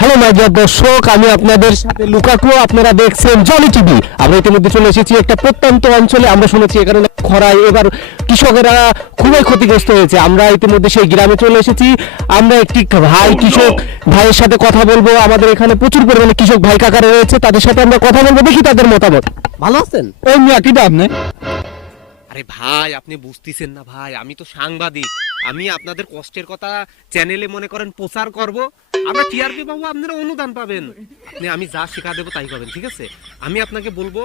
Hello my dear দর্শক, আমি আপনাদের সাথে লুকাকু, আপনারা দেখছেন জনি টিভি। আমরা ইতিমধ্যে চলে এসেছি একটা প্রত্যন্ত অঞ্চলে। আমরা শুনেছি এখানে খরায় এবার কৃষকেরা খুবই ক্ষতিগ্রস্ত হয়েছে। আমরা ইতিমধ্যে সেই গ্রামে চলে এসেছি। আমরা একটি ভাই কৃষক ভাইয়ের সাথে কথা বলবো। আমাদের এখানে প্রচুর পরিমাণে কৃষক ভাই কাকারা রয়েছে, তাদের সাথে আমরা কথা বলবো, দেখি তাদের মতামত। ভালো আছেন? ওই মিয়া কিটা আপনি? আরে ভাই, আপনি বুঝতেছেন না ভাই, আমি তো সাংবাদিক। আমি আপনাদের কষ্টের কথা চ্যানেলে মনে করেন প্রচার করব। আমরা টিআরপি পাবো, আপনারা অনুদান পাবেন। আমি যা শেখা দেবো তাই করবেন, ঠিক আছে? আমি আপনাকে বলবো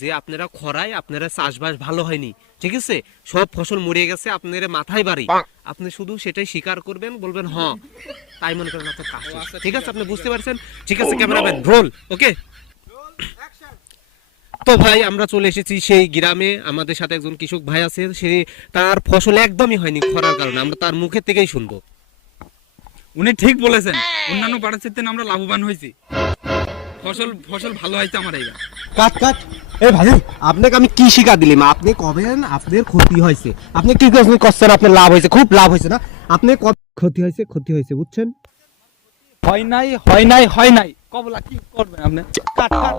যে আপনারা খরায় আপনারা চাষবাস ভালো হয়নি, ঠিক আছে? সব ফসল মরে গেছে, আপনারা মাথায় বাড়ি। আপনি শুধু সেটাই স্বীকার করবেন, বলবেন হ্যাঁ, তাই মনে করেন আপনার কাজ শেষ। ঠিক আছে? আপনি বুঝতে পারছেন? ঠিক আছে, ক্যামেরাম্যান রোল। ওকে। তো ভাই, আমরা চলে এসেছি সেই গ্রামে। আমাদের সাথে একজন কৃষক ভাই আছে, সে তার ফসল একদমই হয়নি খরার কারণে। আমরা তার মুখের থেকেই শুনবো। উনি ঠিক বলেছেন, অন্যান্য পাড়ার চেয়ে আমরা লাভবান হয়েছি। ফসল ভালো হয়েছে আমার এইবার। কাট কাট। এই ভাই, আপনাকে আমি কি শিক্ষা দিলাম? আপনি কবেন আপনার ক্ষতি হয়েছে, আপনি কি করছেন? আপনার লাভ হয়েছে, খুব লাভ হয়েছে না? আপনি ক্ষতি হয়েছে, বুঝছেন? হয় নাই কবলা কি করবেন আপনি? কাট কাট।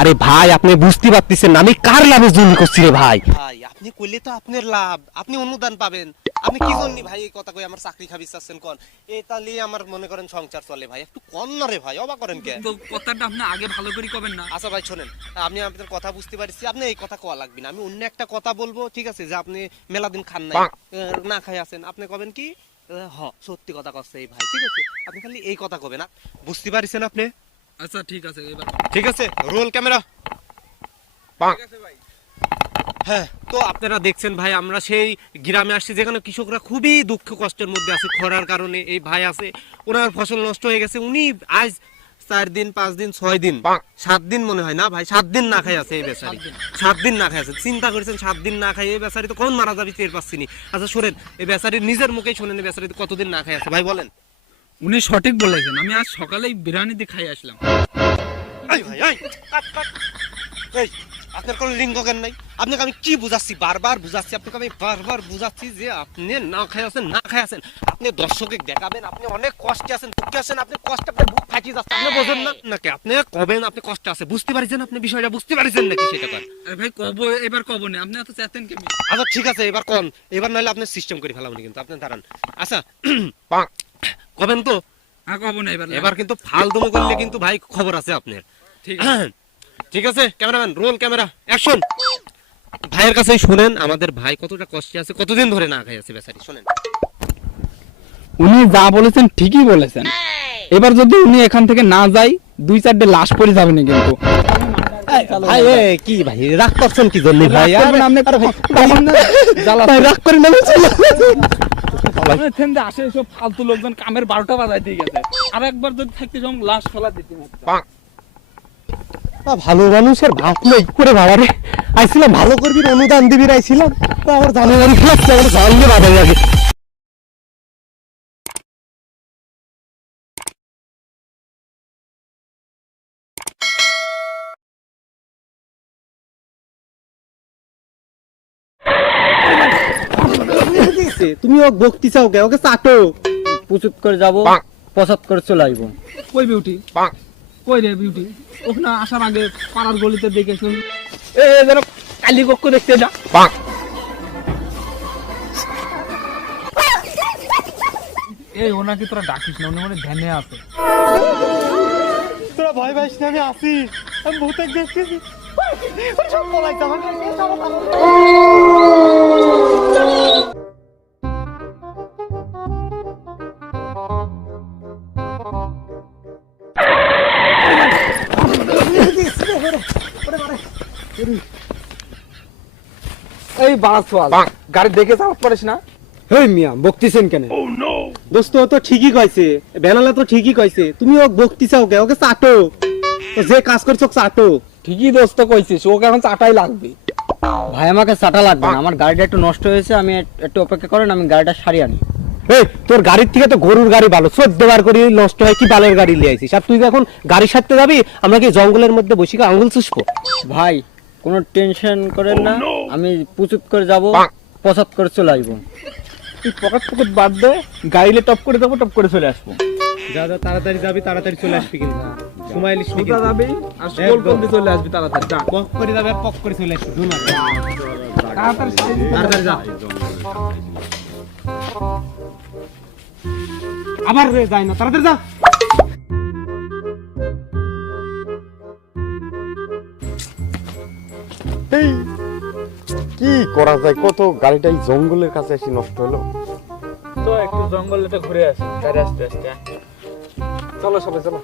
আরে ভাই, আপনি বুঝতে পারতেছেন না আমি কার লাভের জন্য করছি রে ভাই? ভাই, আপনি কইলে তো আপনার লাভ, আপনি অনুদান পাবেন। আপনি কি জন্য ভাই এই কথা কই আমার চাকরি খাবি চাচ্ছেন কোন? এটা নিয়ে আমার মনে করেন সংসার চলে ভাই। একটু কোন না রে ভাই, অবাক করেন কে? তো কথাটা আপনি আগে ভালো করে কবেন না? আচ্ছা ভাই শোনেন, আপনি আপনাদের কথা বুঝতে পারছি, আপনি এই কথা কোয়া লাগবে না। আমি অন্য একটা কথা বলবো, ঠিক আছে? যে আপনি মেলা দিন খান নাই, না খাই আছেন, আপনি কবেন কি সত্যি কথা কচ্ছে এই ভাই, ঠিক আছে? আপনি খালি এই কথা কবে না, বুঝতে পারছেন আপনি? আচ্ছা ঠিক আছে, এবার ঠিক আছে, রোল ক্যামেরা। হ্যাঁ, তো আপনারা দেখছেন ভাই, আমরা সেই গ্রামে আসছি যেখানে কৃষকরা খুবই দুঃখ কষ্টের মধ্যে আছে খরার কারণে। এই ভাই আছে, ওনার ফসল নষ্ট হয়ে গেছে। উনি আজ 4 দিন 5 দিন 6 দিন 7 দিন মনে হয় না ভাই, 7 দিন না খাই আছে এই বেচারি। 7 দিন না খাই আছে। চিন্তা করেছেন, 7 দিন না খাই এই বেচারি তো কোন মারা যাবে টের পাচ্ছিনি। আচ্ছা শোনেন, এই বেচারির নিজের মুখেই শোনেন, এই বেচারি কতদিন না খাই আছে ভাই বলেন। উনি সঠিক বলেছেন। আমি আজ সকালেই বিরিয়ানি দিয়ে খাই আসলাম। এই ভাই, এই কাট কাট। এই আপনার কোনো লিঙ্গ জ্ঞান নাই। আপনাকে আমি কি বুঝাচ্ছি, বারবার বুঝাচ্ছি, আপনাকে আমি বারবার বুঝাচ্ছি যে আপনি না খাই আছেন, না খাই আছেন। আপনি দর্শকে দেখাবেন আপনি অনেক কষ্টে আছেন, দুঃখে আছেন, আপনি কষ্ট, আপনার বুক ফাটিয়ে যাচ্ছে, আপনি বোঝেন না নাকি? আপনি কবেন আপনি কষ্ট আছে, বুঝতে পারছেন? আপনি বিষয়টা বুঝতে পারছেন নাকি সেটা কর? আরে ভাই এবার কব না, আপনি এত চাইতেন কেমন? আচ্ছা ঠিক আছে, এবার কোন, এবার নাহলে আপনি সিস্টেম করে ফেলাবনি কিন্তু, আপনি দাঁড়ান। আচ্ছা কবেন তো? হ্যাঁ কব না এবার। এবার কিন্তু ফালতুমো করলে কিন্তু ভাই খবর আছে আপনার। ঠিক আছে। ঠিক আছে, ক্যামেরাম্যান রোল ক্যামেরা অ্যাকশন। ভাইয়ের কাছেই শুনেন আমাদের ভাই কতটা কষ্টে আছে, কতদিন ধরে না খাই আছে বেচারি, শুনেন। উনি যা বলেছেন ঠিকই বলেছেন। এবার যদি উনি এখান থেকে না যায়, 2-4টে লাশ পড়ে যাবে না কিন্তু। ভাই কি ভাই রাগ করছেন কি জন্য ভাই? রাগ করবেন আপনি, ভাই রাগ করেন না। আসে সব ফালতু লোকজন কামের 12টা বাজায় দিয়ে গেছে। আর একবার যদি থাকতে সব লাশ ফেলা দিতে। ভালো মানুষের ভাত নেই করে বাবারে আইছিলাম, ভালো করবি অনুদান দিবি আইছিলাম, তো আমার জানুয়ারি খেলাচ্ছে, আমার জানলে বাধা লাগে। তুমি ওকে বকতি চাও কে? ওকে চাটো। প্রচুর করে যাবো, পছন্দ করে চলে আসবো। কই বিউটি? কই রে বিউটি? ওখানে আসার আগে পাড়ার গলিতে দেখেছিলাম যেন কালী কক্ষ দেখতে যা। এই ওনাকে তোরা ডাকিস না, উনি মানে ধ্যানে আছে। তোরা ভয় পাইস না, আমি আসি, আমি ভূতের দেখতেছি। সব পলাইছে আমার। এই বাঁশওয়াল গাড়ি দেখে চাপ পারিস না? হেই মিয়া, বকতিছেন কেন? দোস্ত তো ঠিকই কইছে, বেলালা তো ঠিকই কইছে, তুমি ওকে বকতি চাও কে? ওকে চাটো, যে কাজ করছো চাটো। ঠিকই দোস্ত কইছিস, ওকে এখন চাটাই লাগবে। ভাই আমাকে চাটা লাগবে না, আমার গাড়িটা একটু নষ্ট হয়েছে, আমি একটু অপেক্ষা করেন, আমি গাড়িটা সারিয়ে আনি। এই তোর গাড়ির থেকে তো গরুর গাড়ি ভালো, 14 বার করে নষ্ট হয়, কি বালের গাড়ি নিয়ে আইছিস? আর তুই এখন গাড়ি সারতে যাবি, আমরা কি জঙ্গলের মধ্যে বসে আঙুল চুষবো? ভাই কোনো টেনশন করেন না, আমি প্রচুর করে যাবো, পছন্দ করে চলে আসবো। তুই পকেট বাদ দে, গাড়িলে টপ করে দেবো, টপ করে চলে আসবো। যা যা তাড়াতাড়ি যাবি, তাড়াতাড়ি চলে আসবি কিন্তু সময় লিস সোজা যাবি আর স্কুল করতে চলে আসবি তাড়াতাড়ি যা পক করে যাবে আর পক করে চলে আসবি দুনা তাড়াতাড়ি তাড়াতাড়ি যা আবার রে যায় না তাড়াতাড়ি যা এই কি করা যায়, কত গাড়িটাই জঙ্গলের কাছে এসে নষ্ট হলো। তো একটু জঙ্গলেতে ঘুরে আসি গাড়ি আস্তে আস্তে চলো সবাই চলো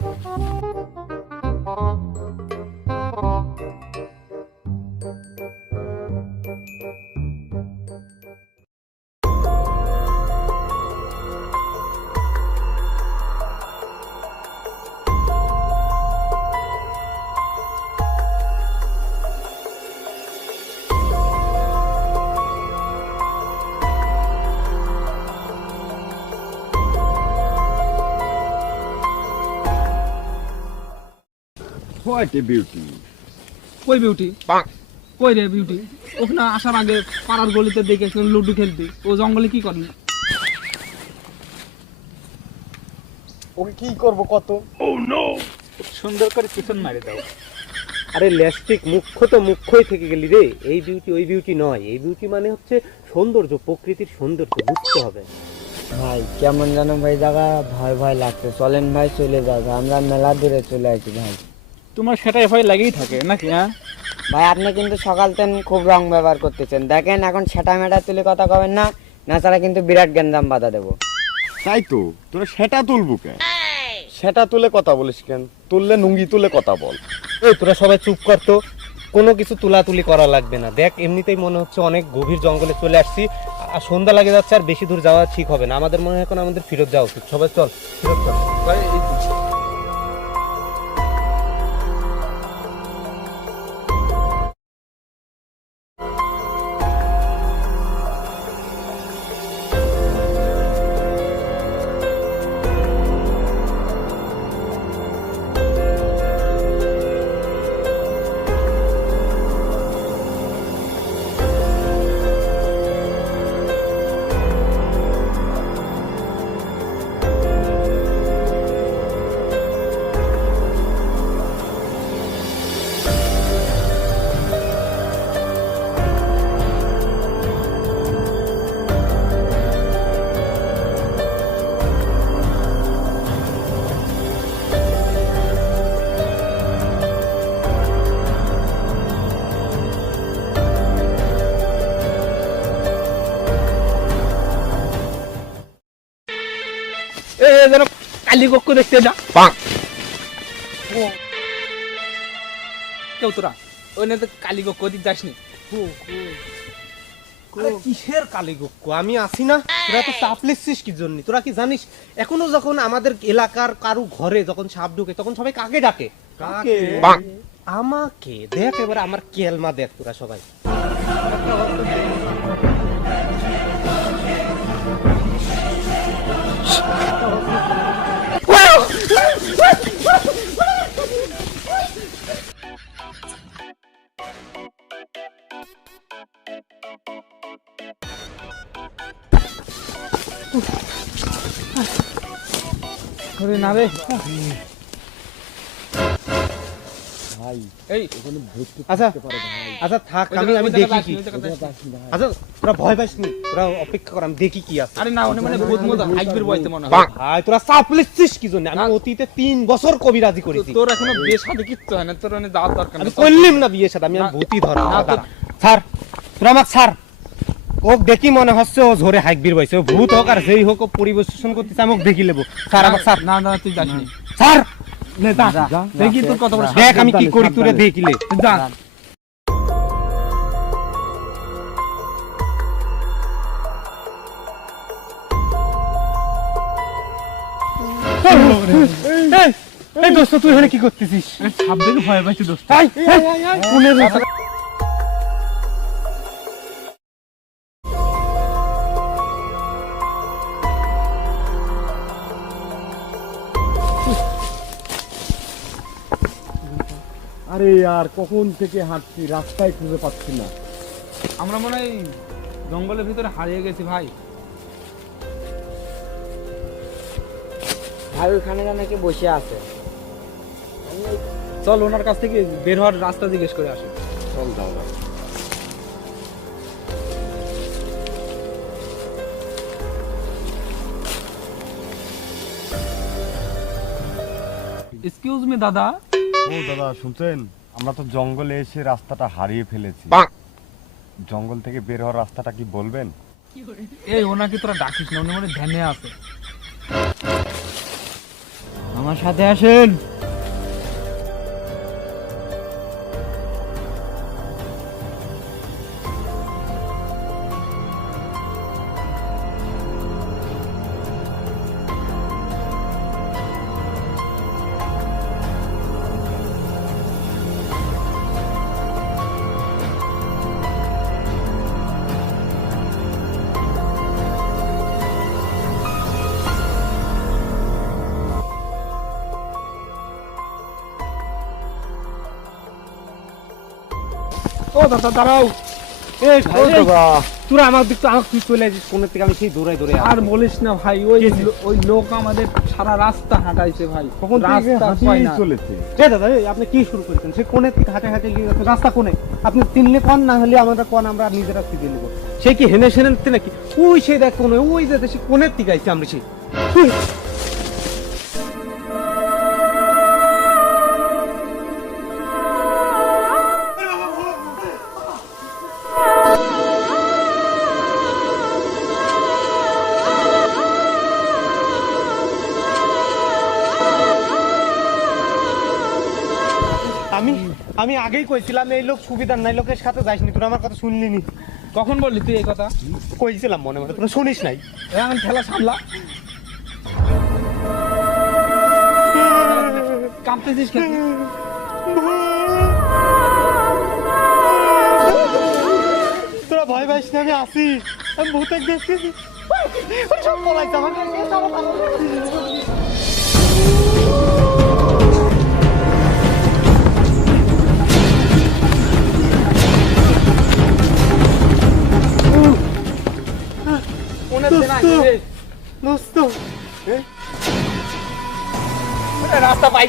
হোয়াট এ বিউটি। কই বিউটি কই রে বিউটি ওখানে আসার আগে পাড়ার গলিতে দেখেছিলাম লুডু খেলতে ও জঙ্গলে কি করেন ওকে কি করব কত? সুন্দর করে পিছন মারি দাও আরে ল্যাস্টিক মুখ্য তো মুখ্যই থেকে গেলি রে এই বিউটি ওই বিউটি নয় এই বিউটি মানে হচ্ছে সৌন্দর্য প্রকৃতির সৌন্দর্য বুঝতে হবে ভাই কেমন জানো ভাই জায়গা ভয় ভয় লাগছে, চলেন ভাই চলে যাবে, আমরা মেলা দূরে চলে আসি ভাই। তোমার সেটাই ভয় লাগেই থাকে নাকি হ্যাঁ ভাই আপনি কিন্তু সকাল থেকে খুব রং ব্যবহার করতেছেন, দেখেন এখন সেটা মেটা তুলে কথা কবেন না, না ছাড়া কিন্তু বিরাট গ্যাঞ্জাম বাধা দেবো। তাই তো, তোরা সেটা তুলবো কেন? সেটা তুলে কথা বলিস কেন? তুললে নুঙ্গি তুলে কথা বল। এই তোরা সবাই চুপ কর তো কোনো কিছু তুলাতুলি করা লাগবে না দেখ এমনিতেই মনে হচ্ছে অনেক গভীর জঙ্গলে চলে আসছি আর সন্ধ্যা লাগে যাচ্ছে আর বেশি দূর যাওয়া ঠিক হবে না আমাদের মনে হয় এখন আমাদের ফিরত যাওয়া উচিত সবাই চল ফিরত চল এ যেন কালী কক্ষ দেখতে যা কেউ তোরা ওই না তো কালী কক্ষ দিক যাসনি আরে কিসের কালীগক্ষ আমি আসি না তোরা তো চাপ লিখছিস কি জন্য তোরা কি জানিস এখনো যখন আমাদের এলাকার কারু ঘরে যখন সাপ ঢুকে তখন সবাই কাকে ডাকে আমাকে দেখ এবার আমার কেলমা দেখ তোরা সবাই আরে না রে ভাই এই আচ্ছা আচ্ছা থাক আমি দেখি কি আচ্ছা তোরা ভয় পাস নি তোরা অপেক্ষা কর আমি দেখি কি আছে আরে না মানে ভূত মতো হাইকবির বইতে মনে হয় ভাই তোরা চাপ লিখছিস কি জন্য আমি অতীতে 3 বছর কবিরাজি করেছি তোর এখনো বিয়ে শাদী কিচ্ছু হয় না তোর মানে যাওয়ার দরকার আমি নেই করলাম না বিয়ের সাথে আমি ভূতি ধরা স্যার তোরা আমাকে স্যার ও দেখি মনে হচ্ছে ও ঝরে হাইকবির বইছে ও ভূত হোক আর যেই হোক ও পরিবেশন করতেছে আমি ওকে দেখি লেবো স্যার আমাকে স্যার না না তুই যাসনি স্যার নে যা দেখি তোর কত বড় দেখ আমি কি করি তোরে দেখিলে যা এই দোস্ত তুই এখানে কি করতেছিস সাপ দেখে ভয় পাইছি দোস্ত আরে আর কখন থেকে হাঁটছি, রাস্তায় খুঁজে পাচ্ছি না। আমরা মনে হয় জঙ্গলের ভিতরে হারিয়ে গেছি ভাই ভাই ওখানে নাকি বসে আছে। চল ওনার কাছ থেকে বের হওয়ার রাস্তা জিজ্ঞেস করে আসি। চল যাও যাও। এক্সকিউজ মি দাদা। ও দাদা শুনছেন, আমরা তো জঙ্গলে এসে রাস্তাটা হারিয়ে ফেলেছি। জঙ্গল থেকে বের হওয়ার রাস্তাটা কি বলবেন? এই ওনাকে তোরা ডাকিস না, উনি মনে হয় ধ্যানে আছে। আমার সাথে আসেন। ও দাদা দাঁড়াও। এই ভাই, ও দাদা, তোরা আমার দিক তো তুই চলে আসিস কোনের থেকে, আমি সেই দৌড়াই দৌড়াই আর বলিস না ভাই, ওই লোক আমাদের সারা রাস্তা হাঁটাইছে ভাই। কখন থেকে রাস্তা পাই হাঁটিয়েই না। চলেছে। এই দাদা, এই আপনি কি শুরু করেছেন? সে কোণের থেকে হাঁটে হাঁটে নিয়ে যাচ্ছে, রাস্তা কোণে। আপনি চিনলে কোন, না হলে আমরা কোন, আমরা নিজেরা চিনে নেবো। সে কি হেনে সেনে নাকি? ওই সে দেখ কোণে, ওই যে সে কোণের দিকে আইছে আমরা সেই। আমি আগেই কইছিলাম এই লোক সুবিধার নাই, লোকের সাথে যাইসনি। তোরা আমার কথা শুনলি নি? কখন বললি তুই এই কথা? কইছিলাম মনে মনে, তোরা শুনিস নাই। এখন ঠেলা সামলা। কাঁপতেছিস কেন? তোরা ভয় পাইস না, আমি আসি। আমি ভূতের দেখতেছি। সব পলাইছে আমাকে। দোস্ত, রাস্তা পাই।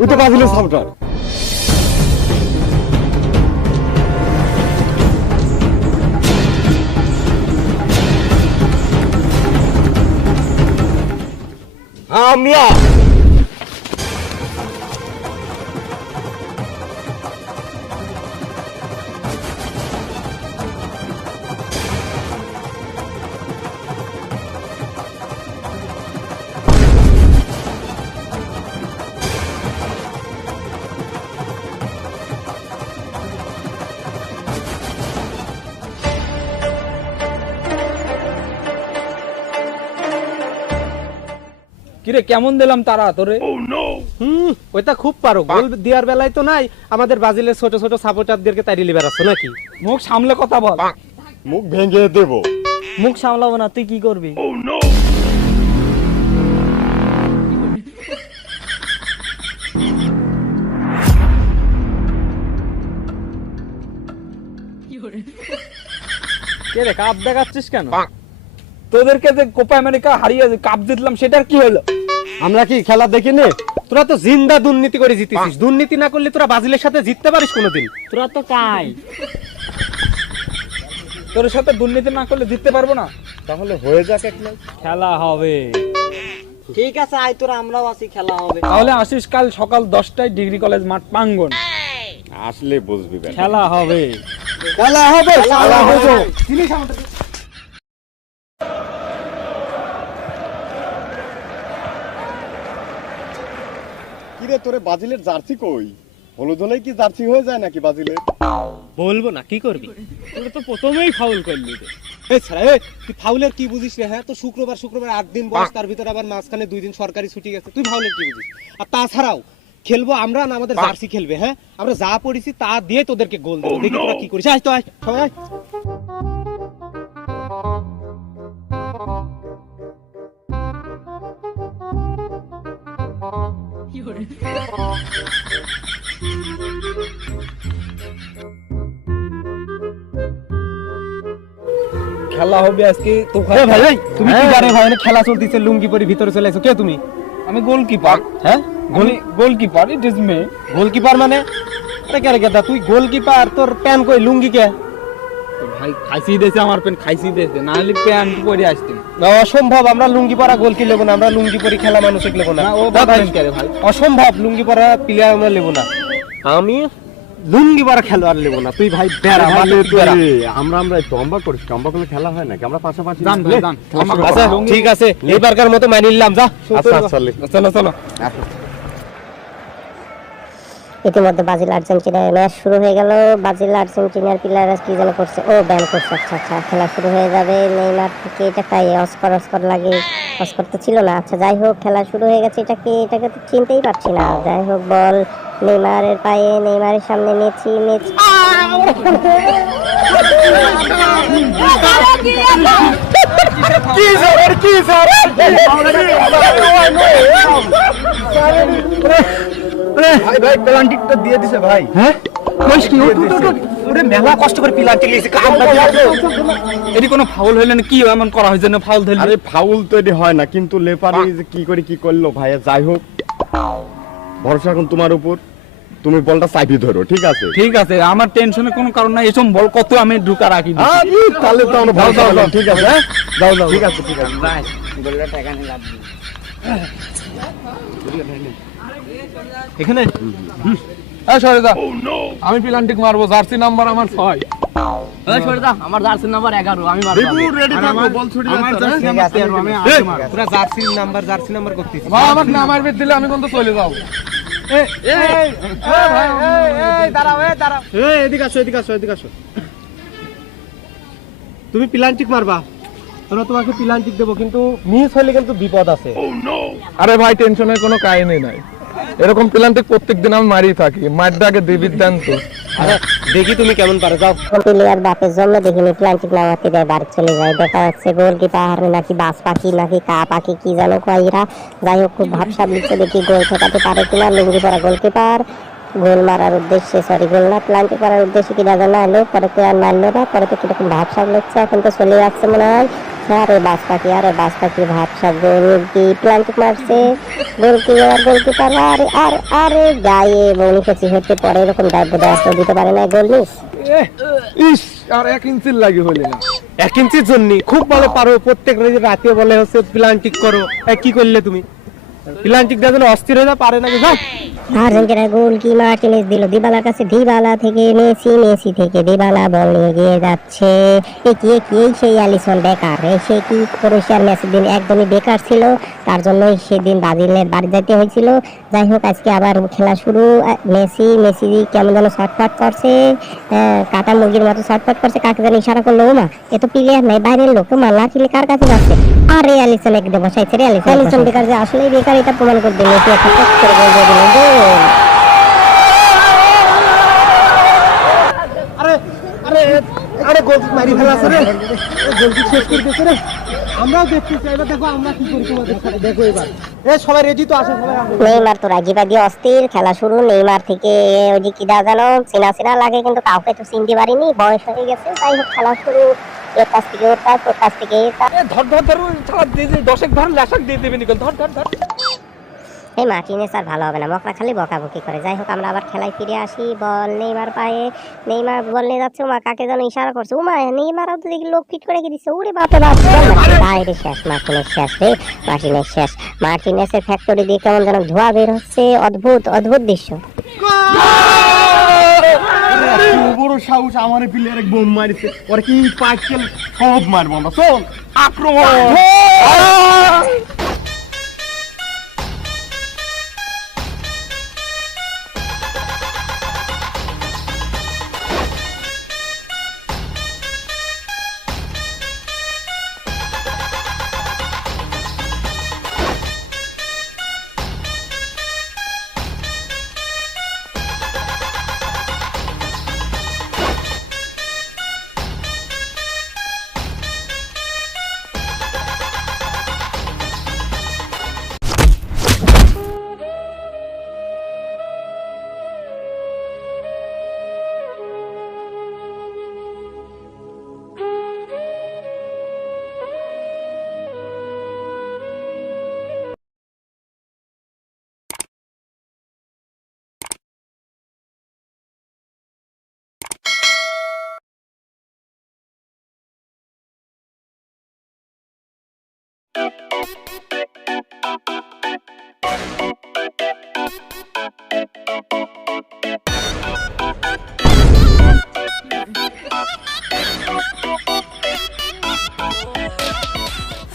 ওই তো বাজিলে সাউটার। আমরা কিরে কেমন দিলাম তারা তোরে? ওইটা খুব পারো। গোল দেওয়ার বেলায় তো নাই, আমাদের ব্রাজিলের ছোট ছোট সাপোর্টারদেরকে তাড়িয়ে বেড়াচ্ছ নাকি? মুখ সামলে কথা বল। মুখ ভেঙে দেব। মুখ সামলাবো না, তুই কি করবি? কে রে, কাপ দেখাচ্ছিস কেন? তোদেরকে যে কোপা আমেরিকা হারিয়ে কাপ জিতলাম, সেটার কি হলো? আমরা কি খেলা দেখিনি? তোরা তো জিন্দা দুর্নীতি করে জিতেছিস। দুর্নীতি না করলে তোরা ব্রাজিলের সাথে জিততে পারিস কোনোদিন? তোরা তো কাই। তোর সাথে দুর্নীতি না করলে জিততে পারবো না। তাহলে হয়ে যাক এক ম্যাচ। খেলা হবে। ঠিক আছে, আয় তোরা, আমরাও আছি, খেলা হবে। তাহলে আসিস কাল সকাল 10টায় ডিগ্রি কলেজ মাঠ প্রাঙ্গণ। আসলে বুঝবি ব্যাপার। খেলা হবে। খেলা হবে, খেলা হবে। কিরে তোরে বাজিলের জার্সি কই? হলুদ হলেই কি জার্সি হয়ে যায় নাকি বাজিলে? বলবো না, কি করবি? তুই তো প্রথমেই ফাউল করলি রে। এই ছাড়া, এই তুই ফাউলের কি বুঝিস রে? হ্যাঁ, তো শুক্রবার 8 দিন বয়স, তার ভিতরে আবার মাঝখানে 2 দিন সরকারি ছুটি গেছে, তুই ফাউলের কি বুঝিস? আর তাছাড়াও খেলবো আমরা না, আমাদের জার্সি খেলবে। হ্যাঁ, আমরা যা পড়েছি তা দিয়ে তোদেরকে গোল দেবো, দেখি তোরা কি করিস। আয় তো, আয় সবাই আয়। খেলা হবে আজকে তো এ ভাই, এই, তুমি কি জানো ভাই, অনেক খেলা চলতেছে, লুঙ্গি পরে ভিতরে চলে এসো, কে তুমি? আমি গোলকিপার। হ্যাঁ, goalkeeper, it is me. Goalkeeper মানে? আরে কে রে গেদা, তুই গোলকিপার, তোর প্যান কই, লুঙ্গি কে? ভাই খাইছি দিয়েছে, আমার পেন খাইছি দিয়েছে, না হলে প্যান্ট পরে আসতেন। না, অসম্ভব, আমরা লুঙ্গি পরা গোলকি নেবো না, আমরা লুঙ্গি পরি খেলা মানুষ নেবো না। না, ও না ভাই, বলবেন কে রে ভাই? অসম্ভব, লুঙ্গি পরা প্লেয়ার আমরা নেবো না। আমি লুঙ্গি পরা খেলোয়াড় নেবো না। তুই ভাই বেড়া, তাহলে ভালো তো বেড়া। আমরা টম্বা করি, টম্বা করলে খেলা হয় নাকি? আমরা পাশাপাশি যান ভাই, যান। আচ্ছা ঠিক আছে, এইবারকার মতো মানি নিলাম, যা। আচ্ছা আচ্ছা লে। চলো চলো। ইতিমধ্যে ব্রাজিল আর্জেন্টিনার ম্যাচ শুরু হয়ে গেল। ব্রাজিল আর্জেন্টিনার প্লেয়াররা কি যেন করছে, ও ব্যান করছে। আচ্ছা আচ্ছা, খেলা শুরু হয়ে যাবে। নেইমার থেকে এটা তাই অস্কর লাগে, অস্কর তো ছিল না। আচ্ছা যাই হোক, খেলা শুরু হয়ে গেছে। এটাকে তো চিনতেই পারছি না। যাই হোক, বল নেইমারের পায়ে, নেইমারের সামনে মেসি। ভাই ভাই পেনাল্টিটা দিয়ে দিছে ভাই। হ্যাঁ, কইস কি? ওরে মেলা কষ্ট করে পিলারটি লিয়েছে, কামটা এটি কোনো ফাউল হইলে না, কি এমন করা হয়েছে না? ফাউল ধরলে আরে ফাউল তো এটি হয় না, কিন্তু লেপারি যে কি করে কি করলো ভাইয়া। যাই হোক, ভরসা এখন তোমার উপর, তুমি বলটা চাপি ধরো, ঠিক আছে? ঠিক আছে, আমার টেনশনের কোনো কারণ নাই। এসব বল কত আমি ঢুকা রাখি দিছি। আরে তাহলে তো আমরা ভালো যাও, ঠিক আছে? হ্যাঁ যাও যাও, ঠিক আছে ঠিক আছে। গোলটা টাকা নিয়ে লাভ নেই। এখানে আমি প্লান্টিক মারবো, জার্সি নাম্বার আমার 6। আমার জার্সি নাম্বার 11, আমি মারবো। রিপু রেডি থাকো, বল ছুটি আমার যাচ্ছে। জার্সি হ্যাঁ? নাম্বার 13, আমি আগে মারবো। পুরা জার্সি নাম্বার করতেছি। ভাই আমাকে না মারবে দিলে আমি কিন্তু চলে যাবো। এদিকে আসো, এদিকে আসো, এদিকে আসো। তুমি প্লান্টিক মারবা, তোরা তোমাকে প্লান্টিক দেবো, কিন্তু মিস হলে কিন্তু বিপদ আছে। আরে ভাই, টেনশনের কোনো কাহিনী নাই। এরকম প্লান্টিক প্রত্যেকদিন আমি মারি থাকি। মারটা আগে দেবির দেন তো। আরে দেখি তুমি কেমন পারো, যাও। প্লেয়ার বাপের জন্য দেখিনি প্লান্টিক নামাতে দেয়, বাড়ি চলে যায়। দেখা যাচ্ছে গোলকিপার নাকি বাস পাখি নাকি কা পাখি কি জানো কয়রা। যাই হোক, খুব ভাবসাব লিখছে, দেখি গোল ঠেকাতে পারে কিনা। লুঙ্গি পরা গোলকিপার গোল মারার উদ্দেশ্যে, সরি গোল না, প্লান্টিক করার উদ্দেশ্যে কিনা জানা এলো। পরে তো আর মারলো না, পরে তো কিরকম ভাবসাব লিখছে। এখন তো চলে যাচ্ছে মনে হয়। আরে বাস পাখি ভাবসাব, গোল কি প্লান্টিক মারছে গোলকিপার। আরে আরে আরে গায়ে বনি খেছি হতে পরে এরকম দায়িত্ব দেওয়া দিতে পারে না, গোল মিস। ইস, আর 1 ইঞ্চির লাগে হইলে না। 1 ইঞ্চির জন্য খুব ভালো পারো। প্রত্যেক রাতে বলে হচ্ছে প্লান্টিক করো। কি করলে তুমি? প্লান্টিক দেওয়ার জন্য অস্থির হয়ে পারে নাকি? যাও। আর্জেন্টিনার গোল কি মার্টিনেজ দিল দিবালার কাছে। দিবালা থেকে মেসি থেকে দিবালা বল নিয়ে গিয়ে যাচ্ছে। এই সেই অ্যালিসন বেকার, সে কি ক্রোয়েশিয়ার ম্যাচের দিন একদমই বেকার ছিল, তার জন্যই সেদিন ব্রাজিলের বাড়ি যেতে হয়েছিল। যাই হোক, আজকে আবার খেলা শুরু। মেসি কেমন যেন শর্টকাট করছে, কাটা মুরগির মতো শর্টকাট করছে। কাকে যেন ইশারা করলো, ওমা এ তো প্লেয়ার নাই, বাইরের লোক। ওমা লাঠিলে কার কাছে যাচ্ছে? আরে অ্যালিসন একদম বসাইছে রে। অ্যালিসন বেকার, যে আসলেই বেকার, এটা প্রমাণ করে দিল। মেসি একটা টক করে গোল দিয়ে দিল। গোল। আরে আরে আরে গোল মারি ফেলাছে রে, গোলটি শেষ করে দিয়েছে রে। আমরাও দেখতে চাই, এবার দেখো আমরা কি করি তোমাদের সাথে। দেখো এবার সবাই রেডি তো, আসো সবাই। নেইমার তো রাগি বাগি অস্থির, খেলা শুরু। নেইমার থেকে ওই যে কিডা জানো চেনা লাগে, কিন্তু কাউকে তো চিনতে পারিনি, বয়স হয়ে গেছে। যাই হোক, খেলা শুরু। এর কাছ থেকে ওর কাছ, ওর কাছ থেকে এর কাছ। ধর ধর ধর, ছাড়া দিয়ে 10 ধর, লাশক দিয়ে দেবে নিকল। ধর ধর ধর। এই মার্টিনেস আর ভালো হবে না, মকরা খালি বকাবকি করে। যাই হোক, আমরা আবার খেলায় ফিরে আসি। বল নেইমার পায়ে, নেইমার বল নিয়ে যাচ্ছে। উমা কাকে যেন ইশারা করছে। উমা নেইমারও তো দেখি লোক ফিট করে দিচ্ছে। উড়ে বাপে বাপ, বাইরে শেষ। মার্টিনেস শেষ রে, মার্টিনেস শেষ। মার্টিনেসের ফ্যাক্টরি দিয়ে কেমন যেন ধোঁয়া বের হচ্ছে। অদ্ভুত অদ্ভুত দৃশ্য। বড় সাহস, আমার প্লেয়ার এক বোম মারিছে। ওরা কি পাইকেল সব মারবো আমরা। চল আক্রমণ।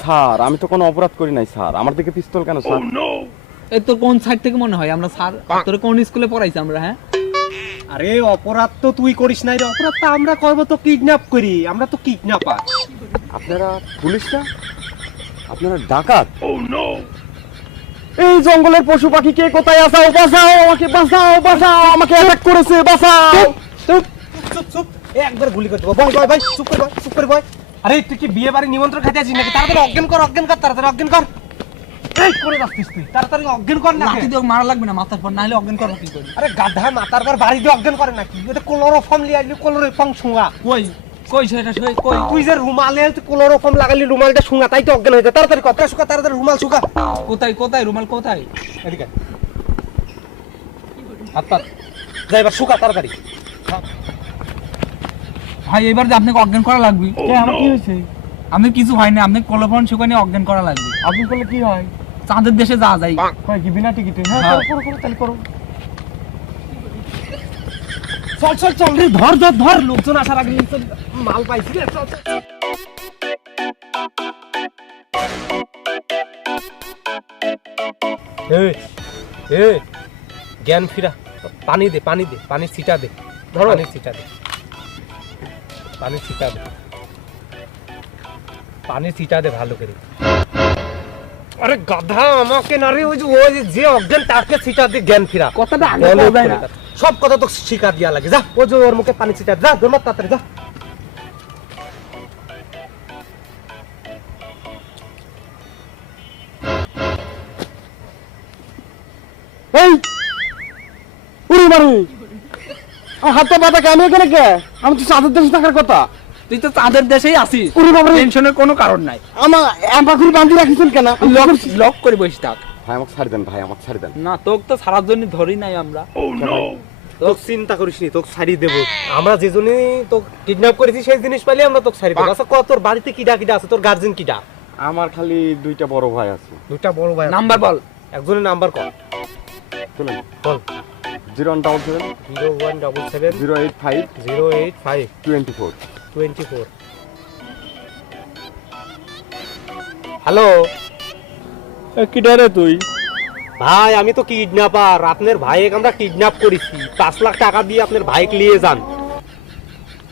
স্যার আমি তো কোনো অপরাধ করি নাই স্যার, আমার দিকে পিস্তল কেন স্যার? এই তোর কোন সাইড থেকে মনে হয় আমরা স্যার তোর কোন স্কুলে পড়াইছি আমরা? হ্যাঁ আরে অপরাধ তো তুই করিস নাই রে, অপরাধ তো আমরা করবো, তো কিডন্যাপ করি, আমরা তো কিডন্যাপার। আপনারা পুলিশ না, আপনারা ডাকাত? এই জঙ্গলের পশু পাখি কে কোথায় আসাও, বাঁচাও আমাকে, বাঁচাও বাঁচাও আমাকে, অ্যাটাক করেছে, বাঁচাও। চুপ চুপ চুপ, একবার গুলি করে দেবো। বয় বয় ভাই, চুপ করে বয়, চুপ করে বয়। আরে তুই কি বিয়ে বাড়ি নিমন্ত্রণ খাইতে আছিস নাকি? তাড়াতাড়ি অজ্ঞান কর, অজ্ঞান কর, তাড়াতাড়ি অজ্ঞান কর। এই করে যাচ্ছিস তুই, তাড়াতাড়ি অজ্ঞান কর না। লাঠি দিয়ে মারা লাগবে না মাথার পর, নাহলে অজ্ঞান করবো কি করি? আরে গাধা, মাথার পর বাড়ি দিয়ে অজ্ঞান করে নাকি? এটা ক্লোরোফর্ম লিয়ে আসলি, ক্লোরোফর্ম শুঙা। কই কই সেটা কই? তুই যে রুমালে ক্লোরোফর্ম লাগালি, রুমালটা শুঙা, তাই তো অজ্ঞান হয়েছে। তাড়াতাড়ি কথা শুকা, তাড়াতাড়ি রুমাল শুকা। কোথায় কোথায় রুমাল কোথায়? এদিকে হাত পাত যা, এবার শুকা তাড়াতাড়ি। ভাই এবার যে আপনাকে অজ্ঞান করা লাগবে। আমার কি হয়েছে? আমি কিছু হয় না, আপনি কলফন শুকানি অজ্ঞান করা লাগবে। আপনি করলে কি হয়? চাঁদের দেশে যা যায়। হয় কি বিনা টিকিটে? হ্যাঁ হ্যাঁ। করো করো তাহলে করো। চল চল চল রে, ধর ধর ধর, লোকজন আসার আগে চল, মাল পাইছি রে, চল চল। জ্ঞান ফিরা, পানি দে, পানি দে, পানি ছিটা দে, ধরো পানি ছিটা দে, পানি ছিটা দে, পানি ছিটা দে ভালো করে। আরে গাধা, আমাকে না রে, ওই যে অজ্ঞান তাকে ছিটা দে, জ্ঞান ফিরা। কথাটা আগে বলো বলা যায় না। সব কথা তো শিখা দিয়া লাগে। যা ও যে ওর মুখে পানি ছিটা, যা ধর্মাত তাড়াতাড়ি যা। এই উড়ি মারি আমার হাতে পাতা কে? আমি এখানে কে? আমি তো চাঁদের দেশে থাকার কথা। তুই তো চাঁদের দেশেই আছিস, উড়ি বাবা রে, টেনশনের কোনো কারণ নাই। আমার এম্পাকুড়ি বান্ধি রাখিছেন কেন? লক করে বসে থাক। ভাই আমাকে ছাড়ি দেন, ভাই আমাকে ছাড়ি দেন। না তোকে তো সারার জন্য ধরি নাই আমরা। তোকে চিন্তা করিস নি, তোকে ছাড়ি দেবো। আমরা যে জন্য তোকে কিডন্যাপ করেছি, সেই জিনিস পাইলে আমরা তোকে ছাড়ি দেবো। আচ্ছা ক, তোর বাড়িতে কিডা কিডা আছে? তোর গার্জেন কিডা? আমার খালি দুইটা বড় ভাই আছে। দুইটা বড় ভাই। নাম্বার বল। একজনের নাম্বার কল চলেন বল। 0177 0177 085 085 24। 24। হ্যালো কিডা রে তুই? ভাই, আমি তো কিডন্যাপার। আপনার ভাইকে আমরা কিডন্যাপ করেছি, 5 লাখ টাকা দিয়ে আপনার ভাইকে নিয়ে যান।